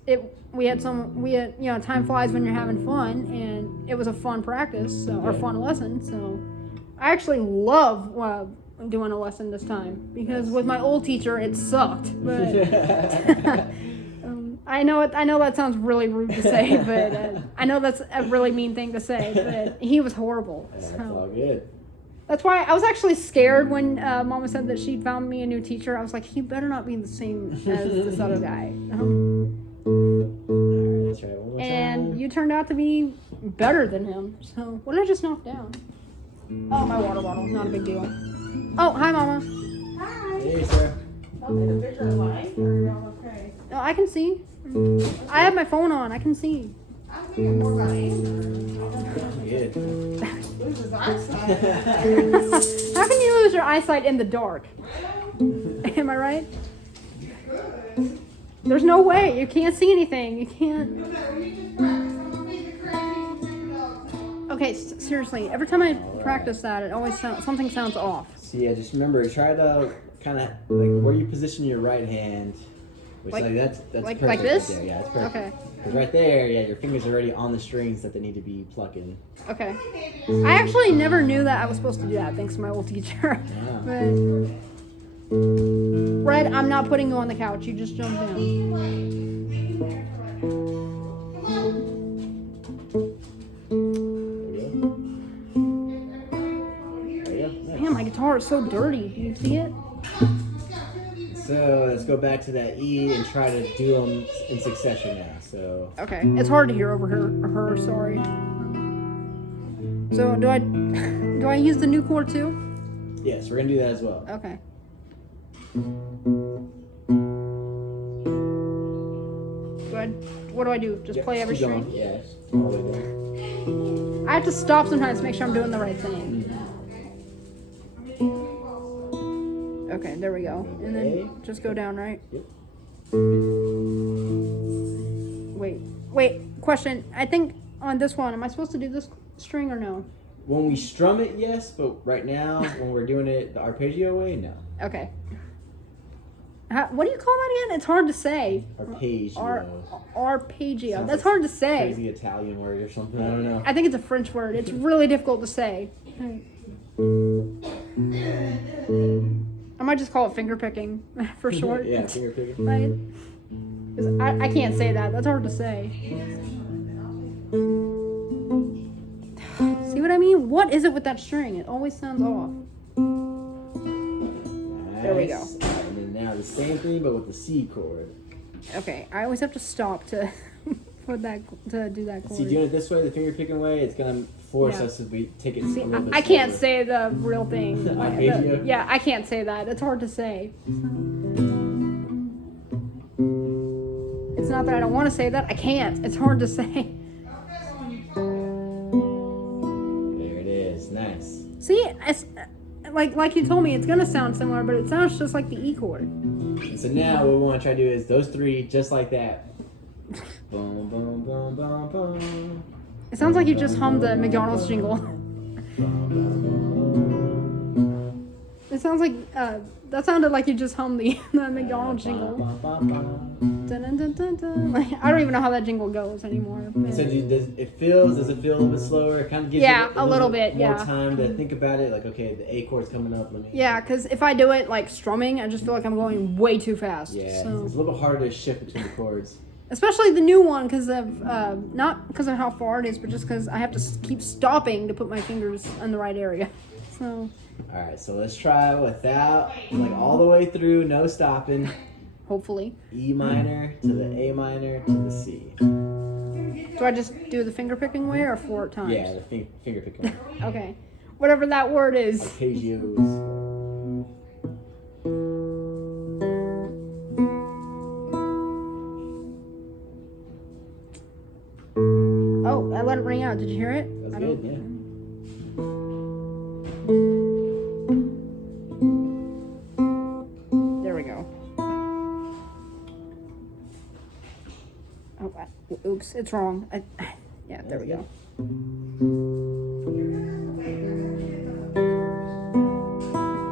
we had time flies when you're having fun, and it was a fun practice or fun lesson. So I actually love doing a lesson this time because with my old teacher it sucked. But I know that sounds really rude to say, but I know that's a really mean thing to say. But he was horrible. That's So. all good. That's why I was actually scared when Mama said that she'd found me a new teacher. I was like, he better not be the same as this other guy. Alright, let's try it one more time. And you turned out to be better than him. So what did I just knock down? Oh, my water bottle. Not a big deal. Oh, hi, Mama. Hi. Hey, sir. Oh, in a bigger light, or you're all okay? Oh, I can see. I have my phone on. I can see. I'm thinking more about anger. Good. Loses eyesight. How can you lose your eyesight in the dark? Am I right? There's no way. You can't see anything. You can't. You just practice. I'm gonna be the crazy and dogs. Okay, seriously. Every time I practice that, it always something sounds off. So yeah, just remember, try to kind of like where you position your right hand. Which that's like perfect this? Right there. Yeah, that's perfect. Okay. Because right there, yeah, your fingers are already on the strings that they need to be plucking. Okay. I actually never knew that I was supposed to do that, thanks to my old teacher. Wow. But Red, I'm not putting you on the couch. You just jumped in. There you go. Nice. Man, my guitar is so dirty. Do you see it? So let's go back to that E and try to do them in succession now. So Okay. It's hard to hear over her. Sorry. So do I use the new chord too? yes, we're gonna do that as well. Okay. What do I do? Just Yep, play every keep string? going. Yeah, all the way down. I have to stop sometimes to make sure I'm doing the right thing. Okay, there we go. And then just go down, right? Yep. Wait, question. I think on this one, am I supposed to do this string or no? When we strum it, yes, but right now, when we're doing it the arpeggio way, no. Okay. What do you call that again? It's hard to say. Arpeggio. Arpeggio. Sounds That's like hard to say. Crazy Italian word or something. I don't know. I think it's a French word. It's really difficult to say. I might just call it finger picking for short. Yeah, finger picking. Right? 'Cause I can't say that. That's hard to say. See what I mean? What is it with that string? It always sounds off. There we go. Nice. And then now the same thing, but with the C chord. Okay, I always have to stop to to do that chord. See, doing it this way, the finger picking way, it's gonna force Yeah. us to take it See, a little bit I can't slower. say the real thing. Arpeggio? Yeah, I can't say that. It's hard to say. It's not that I don't want to say that. I can't. It's hard to say. There it is. Nice. See, it's like you told me, it's gonna sound similar, but it sounds just like the E chord. And so now what we want to try to do is those three just like that. Boom, boom, boom, boom, boom. It sounds like you just hummed the McDonald's jingle. It sounds like that sounded like you just hummed the McDonald's jingle. Dun, dun, dun, dun, dun. Like, I don't even know how that jingle goes anymore. but- So does it feel a little bit slower? It kind of gives Yeah, you a little bit, more yeah. time to think about it. Like, okay, the A chord's coming up. Let me. Yeah, because if I do it like strumming, I just feel like I'm going way too fast. Yeah, So. it's a little bit harder to shift between the chords. Especially the new one because of not because of how far it is, but just because I have to keep stopping to put my fingers in the right area. So All right, so let's try without like all the way through, no stopping. hopefully, E minor to the A minor to the C. do I just do the finger picking way or 4 times? Yeah, the finger picking. Okay, whatever that word is. Arpeggios. Oh, I let it ring out. Did you hear it? That's I good, don't- yeah. There we go. Oh, oops, it's wrong. Yeah, there we go.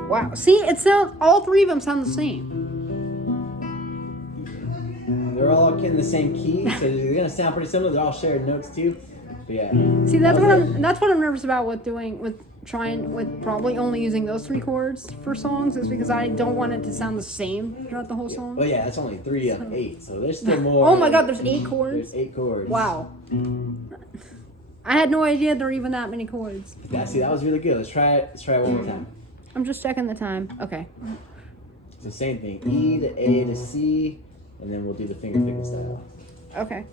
Wow. See, it sounds. All 3 of them sound the same. They're all in the same key, so they're gonna sound pretty similar. They're all shared notes too. But yeah. See, that's That what was it. I'm nervous about with probably only using those 3 chords for songs is because I don't want it to sound the same throughout the whole song. Well, yeah, that's only 3 of 8, so there's still more. Oh my God, there's 8 chords. There's 8 chords. Wow. I had no idea there were even that many chords. Yeah, see, that was really good. Let's try it. Let's try it one more time. I'm just checking the time. Okay. It's the same thing. E to A to C, and then we'll do the finger picking style. Okay.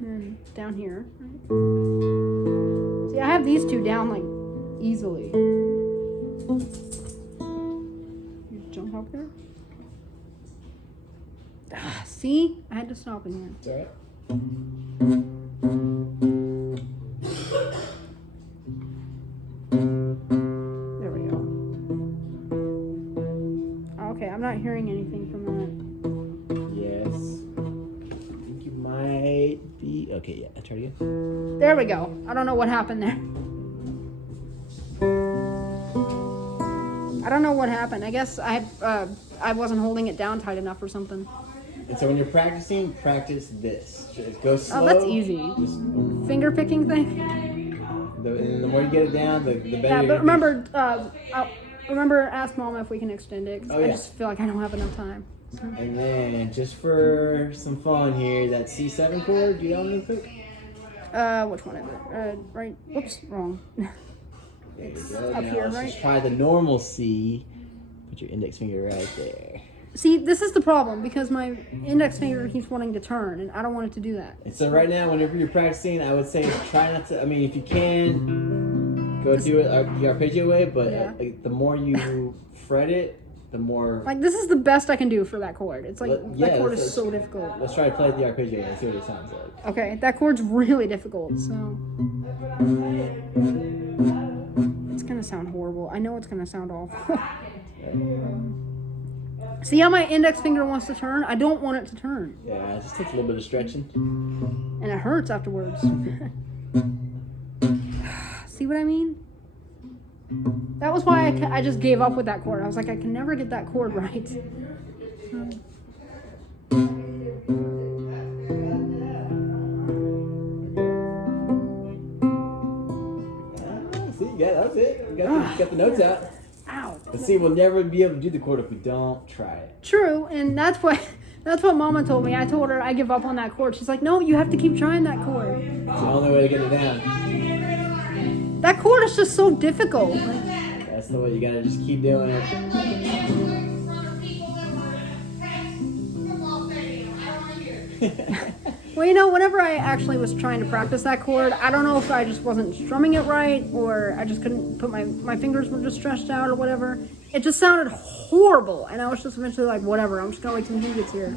And down here. See, I have these 2 down like easily. You jump up there. Ah, see, I had to stop again. It's alright. There we go. Okay, I'm not hearing anything from that. Yes. I think you might be. Okay, yeah. Try it again. There we go. I don't know what happened there. I don't know what happened. I guess I wasn't holding it down tight enough or something. And so when you're practicing, practice this. Just go slow. Oh, that's easy. Just, Finger picking thing. and the more you get it down, the better. Yeah, you're but gonna remember, ask Mama if we can extend it. 'Cause Oh, I yeah. just feel like I don't have enough time. So. be. And then just for some fun here, that C7 chord. Do you know what I'm gonna pick? Which one is it? Right. Whoops, wrong. There you go. Up Now here, let's right? just try the normal C. Put your index finger right there. See, this is the problem because my index finger keeps wanting to turn, and I don't want it to do that. And so right now, whenever you're practicing, I would say try not to. I mean, if you can, go do it the arpeggio way. But Yeah. the more you fret it, the more. Like this is the best I can do for that chord. It's like Yeah, that chord is that's- so difficult. Let's try to play the arpeggio way and see what it sounds like. Okay, that chord's really difficult, so it's gonna sound horrible. I know it's gonna sound awful. See how my index finger wants to turn? I don't want it to turn, Yeah, it just takes a little bit of stretching. and it hurts afterwards. See what I mean? That was why I just gave up with that chord. I was like, I can never get that chord right. See, yeah, that was it. You got the notes out. Ow. But see, we'll never be able to do the chord if we don't try it. True, and that's what Mama told me. I told her I give up on that chord. She's like, no, you have to keep trying that chord. It's the only way to get it down. That chord is just so difficult. Like, Yeah, that's the way. You gotta just keep doing it. I play dance moves in front of people that were in a Pats football stadium. I don't want to hear it. Well, you know, whenever I actually was trying to practice that chord, I don't know if I just wasn't strumming it right or I just couldn't put my fingers were just stretched out or whatever. It just sounded horrible, and I was just eventually like, whatever, I'm just gonna wait till he gets here.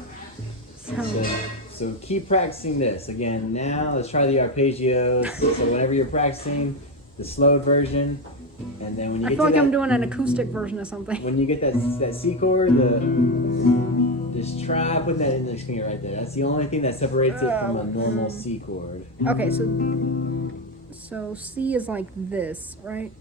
So keep practicing this. Again, now let's try the arpeggios. So whenever you're practicing the slowed version, and then when you I get feel to like that, I'm doing an acoustic version of something. when you get that C chord, just try putting that index finger right there. That's the only thing that separates it from a normal C chord. Okay, so C is like this, right?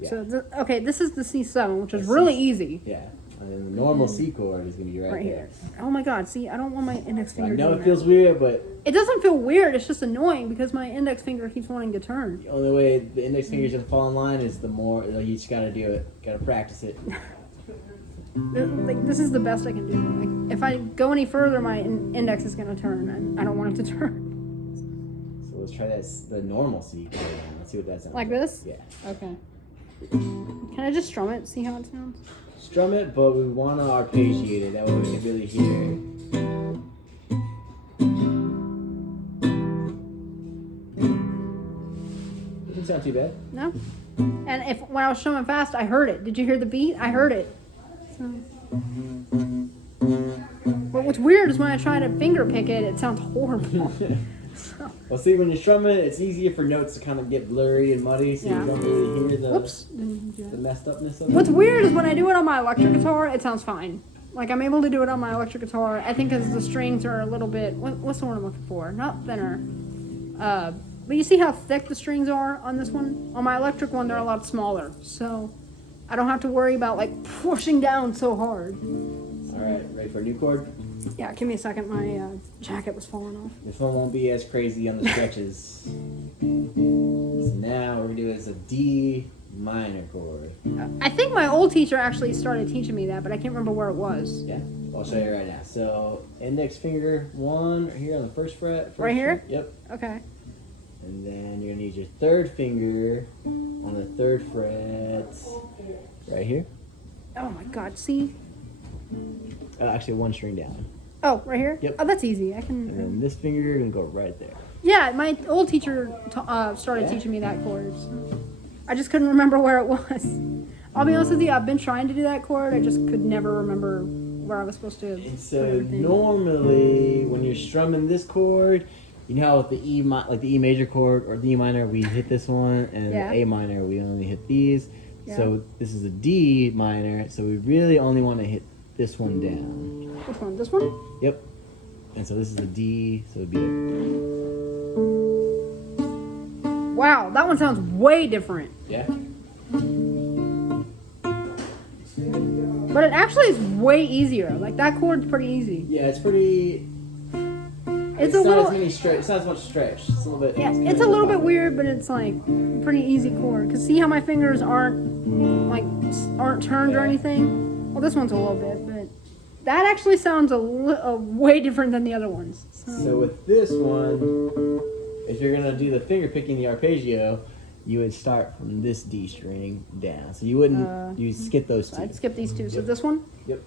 Yeah. So okay, this is the C7, which is That's really C- easy. Yeah. And then the normal C chord is gonna be right, Right there. here. Oh my God! See, I don't want my index I finger. know doing it feels that. weird, but It doesn't feel weird. It's just annoying because my index finger keeps wanting to turn. the only way the index finger is gonna fall in line is the more you just gotta do it. Gotta practice it. Like this is the best I can do. Like if I go any further, my index is gonna turn, and I don't want it to turn. So let's try the normal C chord. Let's see what that sounds Like this? Yeah. Okay. Can I just strum it? See how it sounds? Strum it, but we want to arpeggiate it. That way we can really hear it. Doesn't sound too bad. No. And if when I was strumming fast, I heard it. Did you hear the beat? I heard it. So. But what's weird is when I try to finger pick it, it sounds horrible. Well, see, when you strum it, it's easier for notes to kind of get blurry and muddy, so Yeah. you don't really hear the Whoops. Didn't do the that. messed upness of it. What's weird is when I do it on my electric guitar, it sounds fine. Like I'm able to do it on my electric guitar. I think because the strings are a little bit. What's the word I'm looking for? Not thinner. But you see how thick the strings are on this one? On my electric one, they're a lot smaller. So I don't have to worry about like pushing down so hard. All right, ready for a new chord? Yeah, give me a second. My jacket was falling off. This one won't be as crazy on the stretches. So now what we're gonna do is a D minor chord. I think my old teacher actually started teaching me that, but I can't remember where it was. Yeah, I'll show you right now. So index finger 1 right here on the first fret. Right here? Yep. Okay. And then you're gonna need your third finger on the third fret right here. Oh my God. See? Actually, one string down. Oh, right here? Yep. Oh, that's easy. I And can. then this finger you're gonna go right there. Yeah, my old teacher started Yeah? teaching me that chord. So I just couldn't remember where it was. I'll be honest with you, I've been trying to do that chord. I just could never remember where I was supposed to. And put so everything. normally when you're strumming this chord, you know how with the like the E major chord or the E minor, we hit this one, and Yeah. the A minor we only hit these. Yeah. So this is a D minor, so we really only want to hit this one down. Which one? This one? Yep. And so this is a D, so it'd be Wow, that one sounds way different. yeah. But it actually is way easier. Like that chord's pretty easy. Yeah, it's pretty. It's a not little. as many stretch. It's not as much stretch. It's a little bit. Yeah, kinda it's a little bit awkward. weird, but it's like pretty easy chord. Cause see how my fingers aren't turned or Yeah. anything. Well, this one's a little bit, but that actually sounds way different than the other ones. So with this one, if you're gonna do the finger picking, the arpeggio, you would start from this D string down. So you wouldn't. You skip those two. I'd skip these two. So Yep. this one. Yep.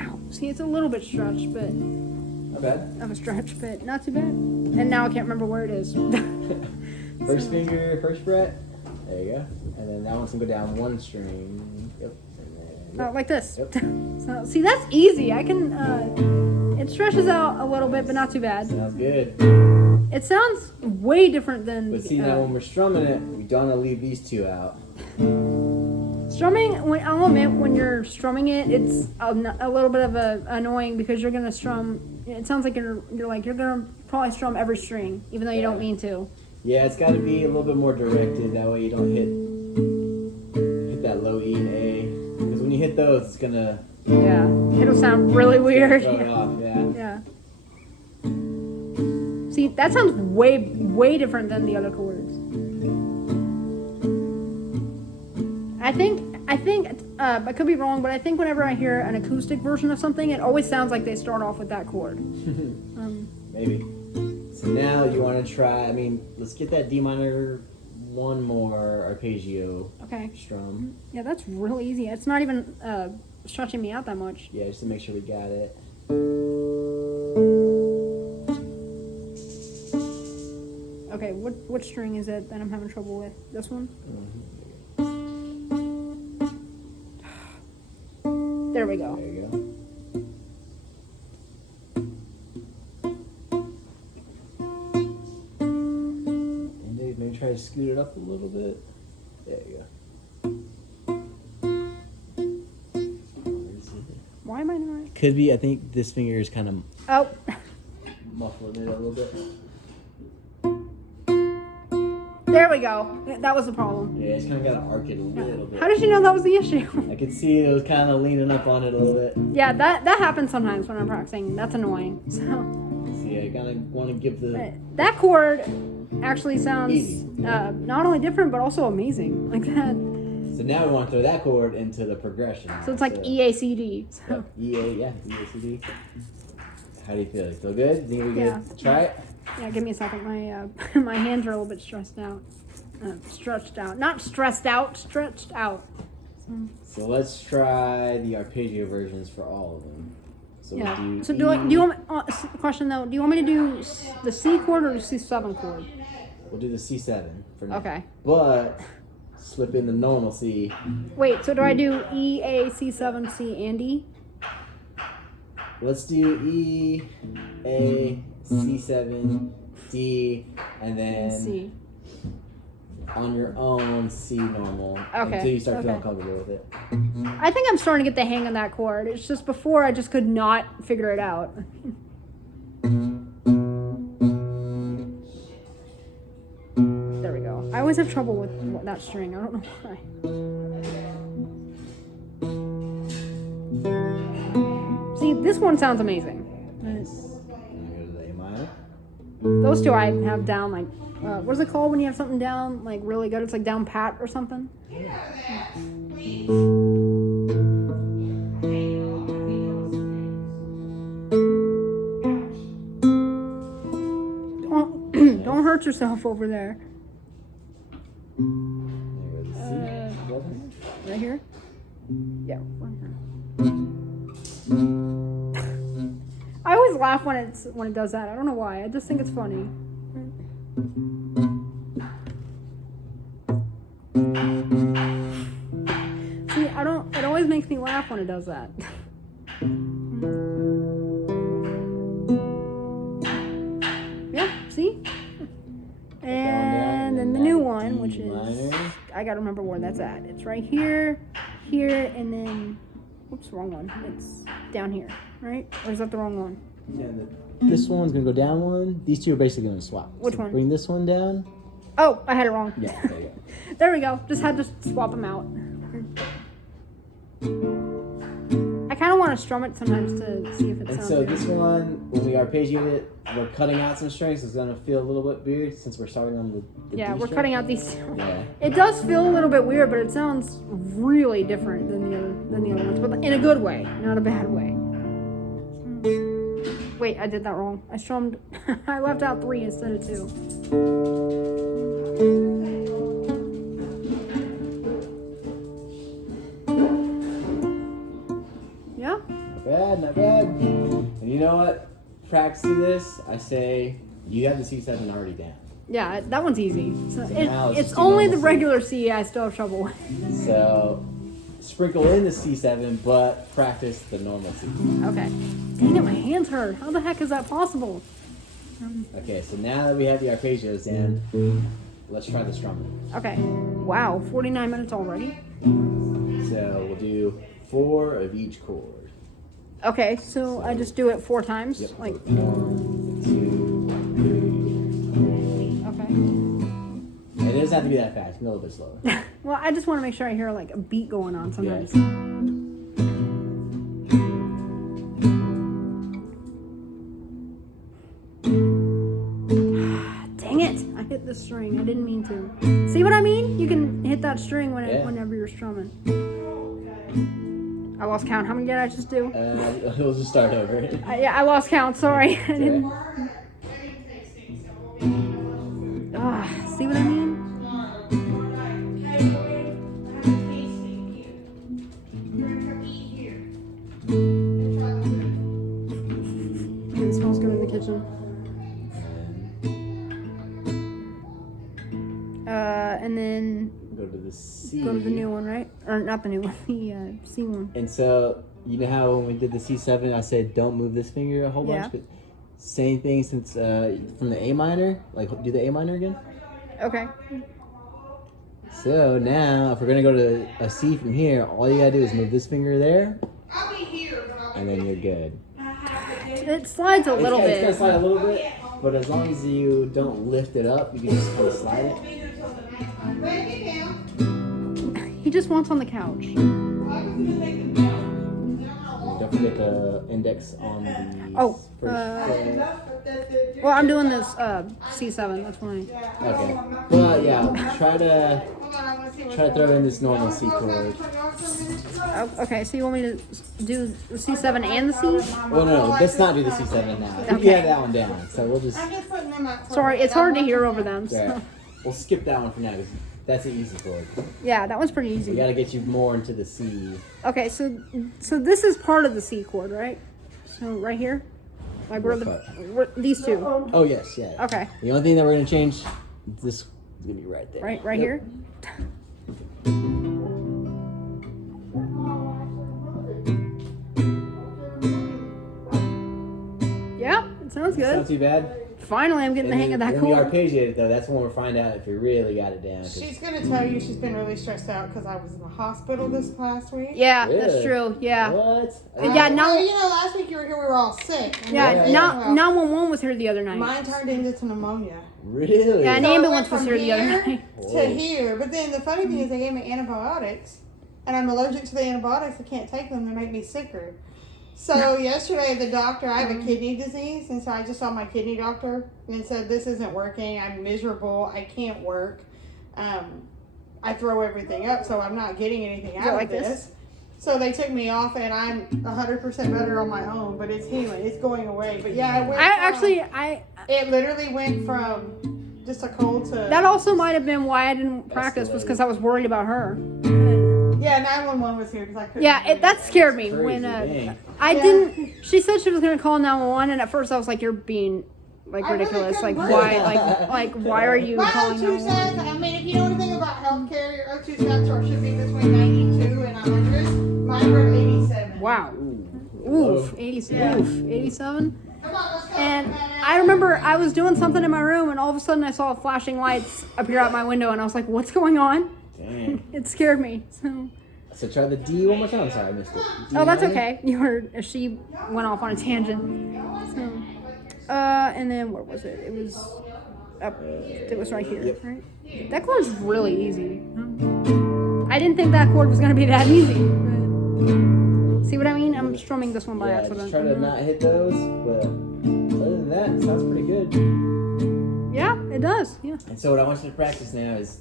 Ow. See, it's a little bit stretched, but Not bad. of a stretch, but not too bad. And now I can't remember where it is. First finger, first fret. There you go. And then that one's gonna go down one string. Yep. And then, yep. Like this. Yep. So see, that's easy. I can. It stretches out a little bit, but not too bad. Sounds good. It sounds way different than. But see, now when we're strumming it, we don't want to leave these two out. Strumming, I'll admit, when you're strumming it, it's a little bit of annoying because you're gonna strum. It sounds like you're gonna probably strum every string, even though you don't mean to. Yeah, it's got to be a little bit more directed. That way you don't hit that low E and A. Because when you hit those, it's gonna Yeah, it'll sound really weird. throw it off. Yeah. Yeah. See, that sounds way different than the other chords. I think I could be wrong, but I think whenever I hear an acoustic version of something, it always sounds like they start off with that chord. Maybe. So Now you want to try, let's get that D minor one more arpeggio Okay. strum. Yeah, that's really easy. It's not even stretching me out that much. Yeah, just to make sure we got it. Okay, what string is it that I'm having trouble with? This one? There we go. There you go. And maybe try to scoot it up a little bit. There you go. Why am I not? Could be, I think this finger is kind of Oh, muffling it a little bit. there we go. That was the problem. Yeah, it's kind of got to arc it a little bit. How did you know that was the issue? I could see it was kind of leaning up on it a little bit. Yeah, that happens sometimes when I'm practicing. That's annoying. So So yeah, you kind of want to give the... that chord actually sounds Easy. not only different but also amazing. Like that. So now we want to throw that chord into the progression. So it's like EACD. So. Yep, EACD. How do you feel? You feel good? Think we Yeah. good? Try it? Yeah, give me a second. My my hands are a little bit stressed out. Stretched out. Not stressed out, stretched out. So let's try the arpeggio versions for all of them. So Yeah. we'll do So E. do you want question though? Do you want me to do the C chord or the C7 chord? We'll do the C7 for now. Okay. But slip in the normal C. Wait. So do I do E, A, C7, C, and D? Let's do E, A, C7, D, and then C. on your own C normal. Okay, Until you start feeling okay. comfortable with it. I think I'm starting to get the hang of that chord. It's just before I just could not figure it out. There we go. I always have trouble with that string. I don't know why. See, this one sounds amazing. And go to the A minor. Those two I have down like, what is it called when you have something down like really good? It's like down pat or something. Don't hurt yourself over there. There we go to C. Right here? Yeah, right here. I always laugh when it does that. I don't know why. I just think it's funny. See, it always makes me laugh when it does that. Yeah, see? And then the new one, which is, I gotta remember where that's at. It's right here, here, and then, oops, wrong one. It's down here, right? Or is that the wrong one? Yeah, this one's gonna go down one. These two are basically gonna swap. Which So one? Bring this one down. Oh, I had it wrong. Yeah, there you go. There we go. Just had to swap them out. I kind of want to strum it sometimes to see if it And sounds so good. this one, when we arpeggiate it, we're cutting out some strings. It's gonna feel a little bit weird since we're starting on the Yeah, D we're string. cutting out these. Yeah. It does feel a little bit weird, but it sounds really different than the other ones, but in a good way, not a bad way. Wait, I did that wrong. I strummed. I left out 3 instead of 2. Yeah. Not bad, not bad. And you know what? Practicing this, I say you have the C7 already down. Yeah, that one's easy. So now it's it's just only normal the C. regular C I still have trouble with. So sprinkle in the C7, but practice the normal C. Okay. Dang it, my hands hurt. How the heck is that possible? Okay, so now that we have the arpeggios in, let's try the strumming. Okay. Wow, 49 minutes already? So we'll do 4 of each chord. Okay, so I just do it 4 times? Yep. Like, 1, 2, 3, 4. okay. And it doesn't have to be that fast. It can be a little bit slower. Well, I just want to make sure I hear like a beat going on sometimes. Dang it! I hit the string. I didn't mean to. See what I mean? You can hit that string whenever you're strumming. I lost count. How many did I just do? We'll just start over. Yeah, I lost count. Sorry. I didn't. and then Go to the C. go to the new one, right? Or not the new one, the C one. And so, you know how when we did the C7, I said don't move this finger a whole bunch? Yeah. But same thing since from the A minor. Like, do the A minor again. Okay. So now, if we're going to go to a C from here, all you got to do is move this finger there, I'll be here, but I'll be and then you're good. It slides a little It's going to bit. slide a little bit, but as long as you don't lift it up, you can just kind of slide it. Break it down. He just wants on the couch. I was gonna take them down. Don't forget the index on the Oh, first Well, I'm doing this C7. That's why. Okay. Well, yeah, try to Hold on, I wanna see what's throw going in this normal C chord. Oh, okay, so you want me to do the C7 and the C? Well, no, let's not do the C7 now. I think you Okay. have that one down, so we'll just I'm just putting them up. Sorry, it's hard to hear over them. yeah, So. we'll skip that one for now because that's an easy chord. Yeah, that one's pretty We easy. got to get you more into the C. Okay, so this is part of the C chord, right? So right here, like What part? these two. Oh yes, yeah. Okay, The only thing that we're gonna change, this is gonna be right there. right Yep. here. Yeah, it sounds It's not good. too bad. Finally, I'm getting the hang of that When we chord. arpeggiate it though, that's when we'll find out if you really got it down. 'cause- She's gonna tell you she's been really stressed out because I was in the hospital this past week. Yeah, Really? that's true. Yeah, What? Yeah, now- well, you know, last week you were here, we were all sick. And yeah. Yeah. Now 911 was here the other night. Mine turned into pneumonia. Really? Yeah, an So I ambulance went was from here the other here night. To here, but then the funny thing is they gave me antibiotics, and I'm allergic to the antibiotics. I can't take them; they make me sicker. So yesterday, the doctor, I have a kidney disease, and so I just saw my kidney doctor and said, "This isn't working. I'm miserable. I can't work. I throw everything up, so I'm not getting anything Is out it of like this." this? So they took me off, and I'm 100% better on my own, but it's healing. It's going away. But yeah, it went I it literally went from just a cold to that also might have been why I didn't practice was because I was worried about her. yeah. 911 was here because I couldn't. Yeah, that scared me Crazy, when dang. I Yeah. didn't. She said she was gonna call 911, and at first I was like, "You're being like I really ridiculous. Like couldn't why? believe Like why are you My calling O2 911?" stats, I mean, if you know anything about healthcare, your O2 stats are should be between 92 and 100. Mine were 87. Wow. Ooh. Oof. 87. Come on, let's go. And I remember I was doing something in my room, and all of a sudden I saw flashing lights appear out my window, and I was like, "What's going on?" Dang. It scared me. So. So try the D one more time. I'm sorry, I missed it. Oh, that's D9? okay. You heard she went off on a tangent. So, and then where was it? It was up. It was right here. Yep. Right. That chord's really easy. I didn't think that chord was gonna be that easy. But see what I mean? I'm strumming this one by Yeah, accident. just try to not hit those, but other than that, it sounds pretty good. Yeah, it does. Yeah. And so what I want you to practice now is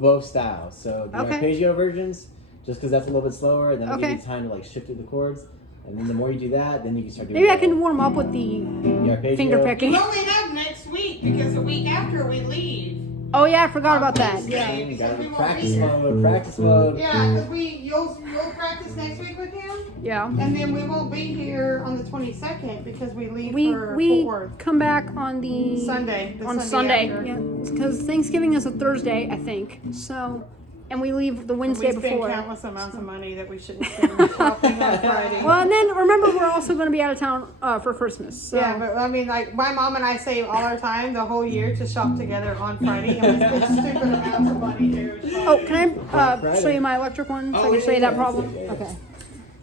both styles. So the Okay. arpeggio versions, just because that's a little bit slower, and then I'll give Okay. you time to like shift through the chords. And then the more you do that, then you can start doing Maybe I the- can warm up with the the arpeggio. finger picking. We only have next week because the week after we leave. Oh yeah, I forgot about that. Yeah. You gotta be practice mode, practice mode. Yeah, because you'll practice next week with him, Yeah. and then we won't be here on the 22nd because we leave We for Fort we Worth come back on the Sunday. The on Sunday. after. Yeah, because Thanksgiving is a Thursday, I think. So, and we leave the Wednesday We spend before. countless amounts of money that we shouldn't spend shopping on Friday. Well, and then remember, we're also going to be out of town for Christmas. So. Yeah, but I mean, like my mom and I save all our time the whole year to shop together on Friday, and we spend stupid amounts of money here. Oh, can I Friday. show you my electric one so I Oh, can show you yeah, that problem? yeah, yeah. Okay.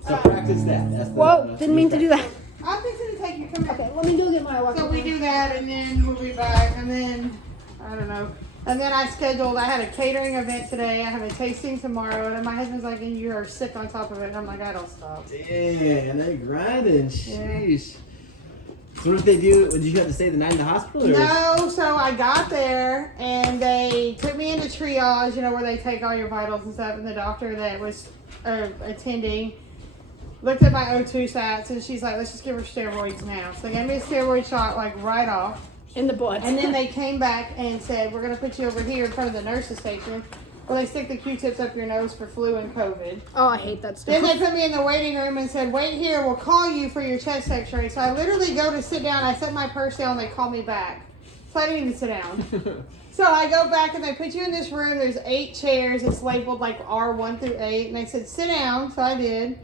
So practice that. That's the, Whoa, didn't mean to do that. I'm fixing to take you. Come here. Okay, let me go get my electric So we one. do that, and then we'll be back, and then I don't know. And then I had a catering event today. I have a tasting tomorrow, and my husband's like, "And you are sick on top of it." And I'm like, "I don't stop." Dang, they grinding. Sheesh. So what did they do? Did you have to stay the night in the hospital? Or No, so I got there and they took me into triage, you know, where they take all your vitals and stuff. And the doctor that was attending looked at my O2 stats and she's like, "Let's just give her steroids now." So they gave me a steroid shot like right off. In the butt. And then they came back and said, "We're going to put you over here in front of the nurse's station where they stick the Q-tips up your nose for flu and COVID." Oh, I hate that Then stuff. they put me in the waiting room and said, "Wait here, we'll call you for your chest x-ray." So I literally go to sit down, I set my purse down, they call me back. So I didn't even sit down. So I go back and they put you in this room. There's 8 chairs. It's labeled like R1 through 8. And they said, sit down. So I did.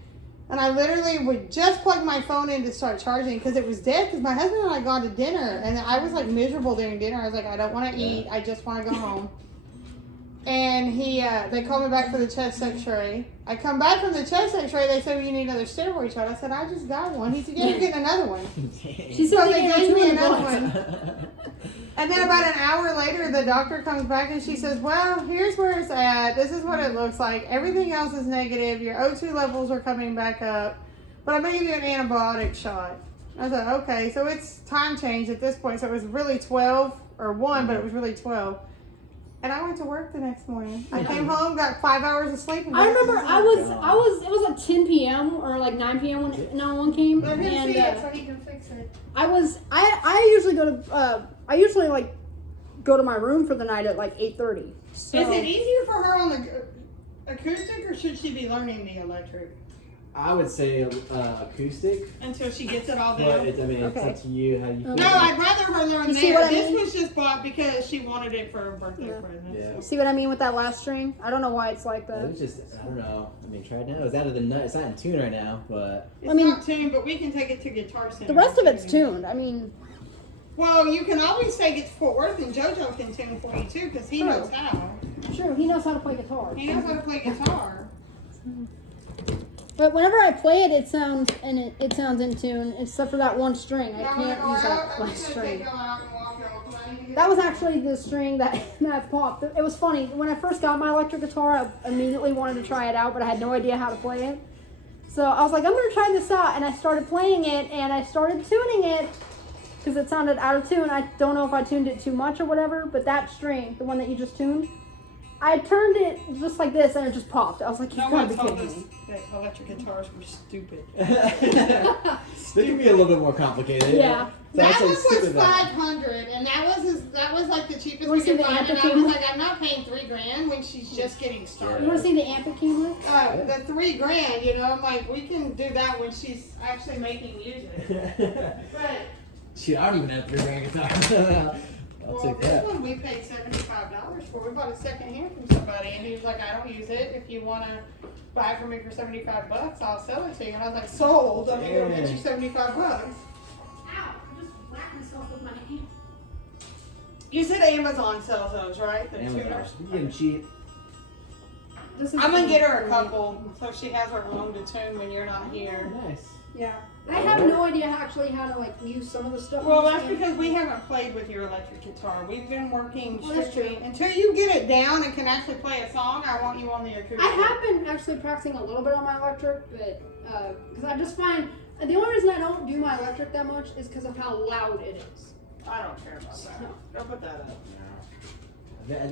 And I literally would just plug my phone in to start charging because it was dead because my husband and I gone to dinner. And I was like miserable during dinner. I was like, I don't want to eat. I just want to go home. And they called me back for the chest x-ray. I come back from the chest x-ray. They said, well, you need another steroid shot. I said, I just got one. He said, yeah, you're getting another one. She said So they they gave gave me me another another one. And then about an hour later, the doctor comes back and she says, well, here's where it's at. This is what it looks like. Everything else is negative. Your O2 levels are coming back up. But I'm going to give you an antibiotic shot. I said, okay. So it's time change at this point. So it was really 12 or 1, but it was really 12. And I went to work the next morning. I came home, got 5 hours of sleep. And I remember it was like 10 p.m. or like 9 p.m. when 911 came. Let him And see it so he can fix it. I usually go to my room for the night at like 8:30. So Is it easier for her on the acoustic or should she be learning the electric? I would say acoustic, Until she gets it all but down. it's Okay. up to you how you feel. No, I'd rather her learn You see what there. I This mean? was just bought because she wanted it for her birthday Yeah. present. Yeah. So. See what I mean with that last string? I don't know why it's like It that. was just, I don't know. I mean, try it now. It's out of the nut. It's not in tune right now, but It's I mean- not tuned, but we can take it to Guitar Center. The rest of it's tuned. I mean, Well, you can always take it to Fort Worth and JoJo can tune for you too because he True. knows how. sure, he knows how to play guitar. He knows how to play guitar. But whenever I play it, it sounds in tune, except for that one string. I Now, can't when I use go that out, I'm last just gonna take string. y'all out and walk y'all 'cause I need to get That was actually the string that popped. It was funny. When I first got my electric guitar, I immediately wanted to try it out, but I had no idea how to play it. So I was like, I'm going to try this out. And I started playing it, and I started tuning it because it sounded out of tune. I don't know if I tuned it too much or whatever, but that string, the one that you just tuned, I turned it just like this, and it just popped. I was like, No you've got to one be told kidding us me. that electric guitars were stupid. they can be a little bit more complicated. Yeah. So I'd That say one stick was with that. $500, and that was like the cheapest You we wanna see could the find. And I amplitude? was like, I'm not paying $3,000 when she's just getting You started. want to see the amplitude? The $3,000, you know, I'm like, we can do that when she's actually making music. But Shoot, I don't even have $3,000 guitar. I'll well, take this that. one we paid $75 for. We bought it secondhand from somebody, and he was like, I don't use it. If you want to buy it from me for $75, I'll sell it to you. And I was like, sold. I'm gonna get you $75. Ow! I just whacked myself with my hand. You said Amazon sells those, right? The Amazon. tuners. You get them cheap. This is I'm gonna get her a couple so she has her own to tune when you're not here. Nice. Yeah. I have no idea actually how to like use some of the stuff. Well, on that's this because we haven't played with your electric guitar. We've been working Well, that's strictly true. until you get it down and can actually play a song. I want you on the acoustic. I have been actually practicing a little bit on my electric, but because I just find the only reason I don't do my electric that much is because of how loud it is. I don't care about that. No. Go put that up.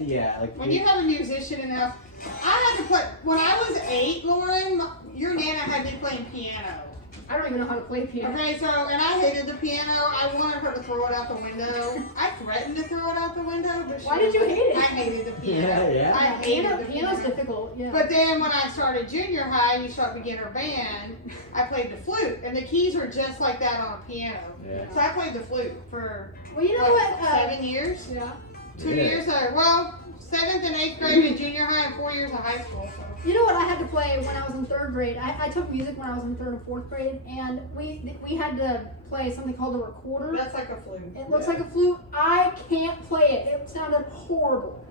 Yeah, like When you have a musician enough, I had to play. When I was 8, Lauren, your nana had me playing piano. I don't even know how to play piano. Okay, so, and I hated the piano. I wanted her to throw it out the window. I threatened to throw it out the window, but Why did you hate it? I hated the piano. Yeah. I hated the Piano's piano. difficult. Yeah. But then when I started junior high, you start beginner band, I played the flute, and the keys are just like that on a piano. Yeah. So I played the flute for well, you know what? 7 years, Yeah. 2 Yeah. years. Well, 7th and 8th grade in junior high, and 4 years of high school. So. You know what I had to play when I was in 3rd grade? I took music when I was in 3rd and 4th grade, and we had to play something called a recorder. That's like a flute. It looks Yeah. like a flute. I can't play it. It sounded horrible.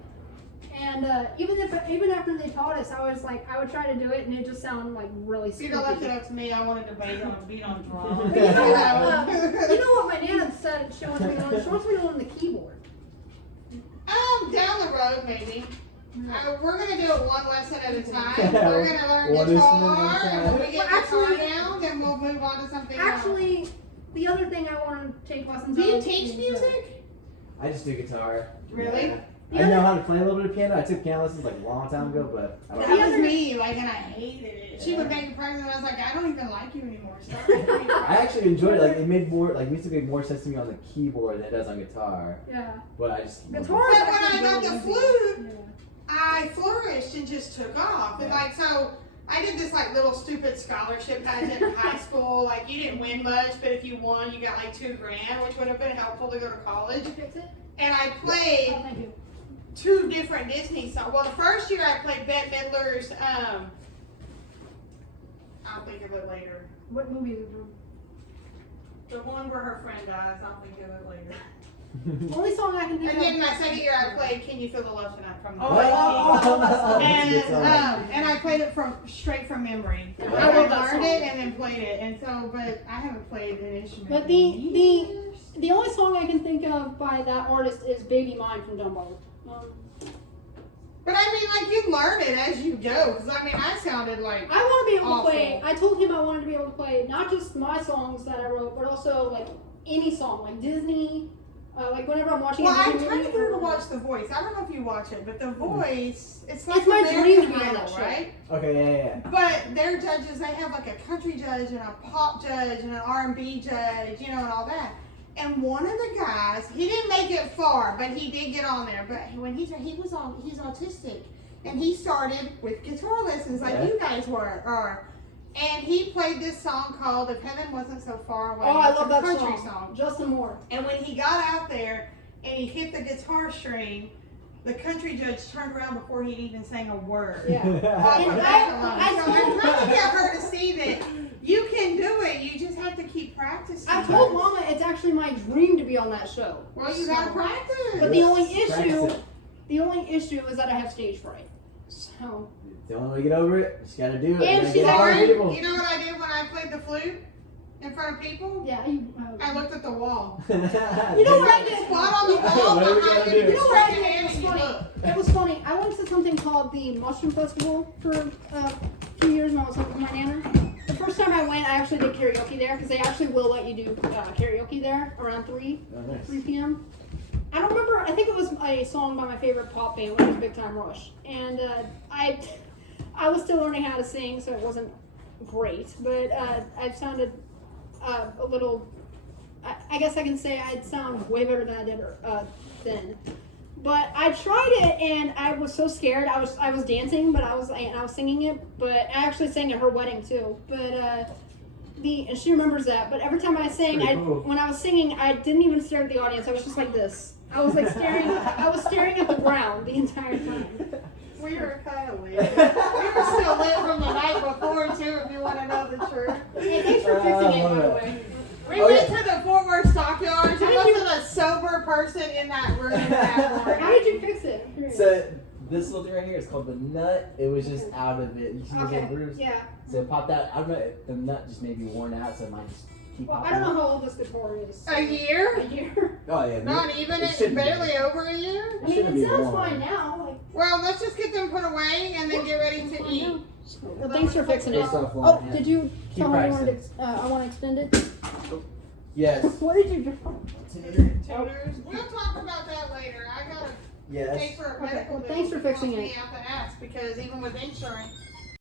And even after they taught us, I was like, I would try to do it, and it just sounded like really If you'd stupid. have left it up to me, I wanted to beat on drums. But you know what my nana said she wants me to learn? She wants me to learn the keyboard. Down the road, maybe. We're gonna do it one lesson at a time. Yeah, We're gonna learn one guitar, lesson at a and when we time. get Well, guitar actually- down, then we'll move on to something else. Actually, the other thing I want to take lessons Do you on teach is, music? I just do guitar. Really? Yeah. I know how to play a little bit of piano. I took piano lessons like a long time ago, but I That don't was other- me, like, and I hated it. She would make me pregnant, and I was like, I don't even like you anymore. Stop making me I pregnant. actually enjoyed it. Like it made more like music made more sense to me on the keyboard than it does on guitar. Yeah. But I just Guitar But is when I actually got the really easy. flute, Yeah. I flourished and just took off. And Yeah. like, so I did this like little stupid scholarship pageant in high school. Like, you didn't win much, but if you won, you got like $2,000, which would have been helpful to go to college. Did you fix it? And I Oh, played thank you. 2 different Disney songs. Well, the first year I played Bette Midler's, I'll think of it later. What movie is it from? The one where her friend dies, I'll think of it later. Only song I can think And of. then my second year I played Can You Feel the Love Tonight from the Oh, White oh, Keys. And I played it straight from memory. I I love that learned song. it and then played it, and so but I haven't played an instrument. But in the years. the only song I can think of by that artist is "Baby Mine" from Dumbo. But I mean, like you learn it as you go. Because I mean, I sounded like I want to be able awful. to play. I told him I wanted to be able to play not just my songs that I wrote, but also like any song, like Disney. Like whenever I'm watching. Well, a I'm Disney trying to movie, get her to watch The Voice. I don't know if you watch it, but The Voice, it's like It's my dream American to be on that Idol, show. right? Okay, yeah. But their judges, they have like a country judge and a pop judge and an R&B judge, you know, and all that. And one of the guys, he didn't make it far, but he did get on there. But when he's autistic, and he started with guitar lessons like Yeah. you guys are. And he played this song called "If Heaven Wasn't So Far Away." Oh, I It's a love that country song. Justin Moore. And when he got out there and he hit the guitar string, the country judge turned around before he'd even sang a word. Yeah. Off of And that alone. I So I'm told- trying to get her to see that you can do it. You just have to keep practicing. I told Mama it's actually my dream to be on that show. Well, you gotta practice. But the only Practice issue, it. is that I have stage fright. So The only way to get over it, you just gotta do it. And You gotta she's get in front of Lauren, people. you know what I did when I played the flute in front of people? yeah, I looked at the wall. You know what I did? Spot on the wall What are we behind gonna you. do? You know what I did? And It was you funny. look. It was funny. I went to something called the Mushroom Festival for a few years when I was living with my nana. The first time I went, I actually did karaoke there because they actually will let you do karaoke there around 3 Oh, nice. p.m. I don't remember. I think it was a song by my favorite pop band, which was Big Time Rush, and I was still learning how to sing, so it wasn't great. But I sounded a little. I guess I can say I'd sound way better than I did then. But I tried it, and I was so scared. I was dancing, but I was singing it. But I actually sang at her wedding too. But and she remembers that. But every time I sang, Pretty cool. when I was singing, I didn't even stare at the audience. I was just like this. I was like staring. I was staring at the ground the entire time. We were kind of lit. We were still lit from the night before, too, if you want to know the truth. Hey, thanks for fixing it, by the way. We Oh, went yeah. to the Fort Worth Stockyards. There How did you- wasn't a sober person in that room that morning. How did you fix it? I'm curious. So this little thing right here is called the nut. It was just out of it. You see this Okay. little bruise? Yeah. So it popped out. I don't know if the nut just may be worn out, so it might just keep Well, popping I don't know out. how old this guitar is. A year? A year. Oh yeah. Not even, It it's shouldn't be. barely over a year. I mean, shouldn't it be sounds worn. fine now. Like, Well, let's just get them put away and then get ready to fine eat. now. Well, thanks for fixing it. Based off Oh, line, yeah. did you Keep tell me you wanted practicing. to, I want to extend it? Yes. What did you do? Tutors. We'll talk about that later. I gotta Yes. pay for a Okay, medical well, bill. thanks for fixing Costs me it. out the ass because even with insurance,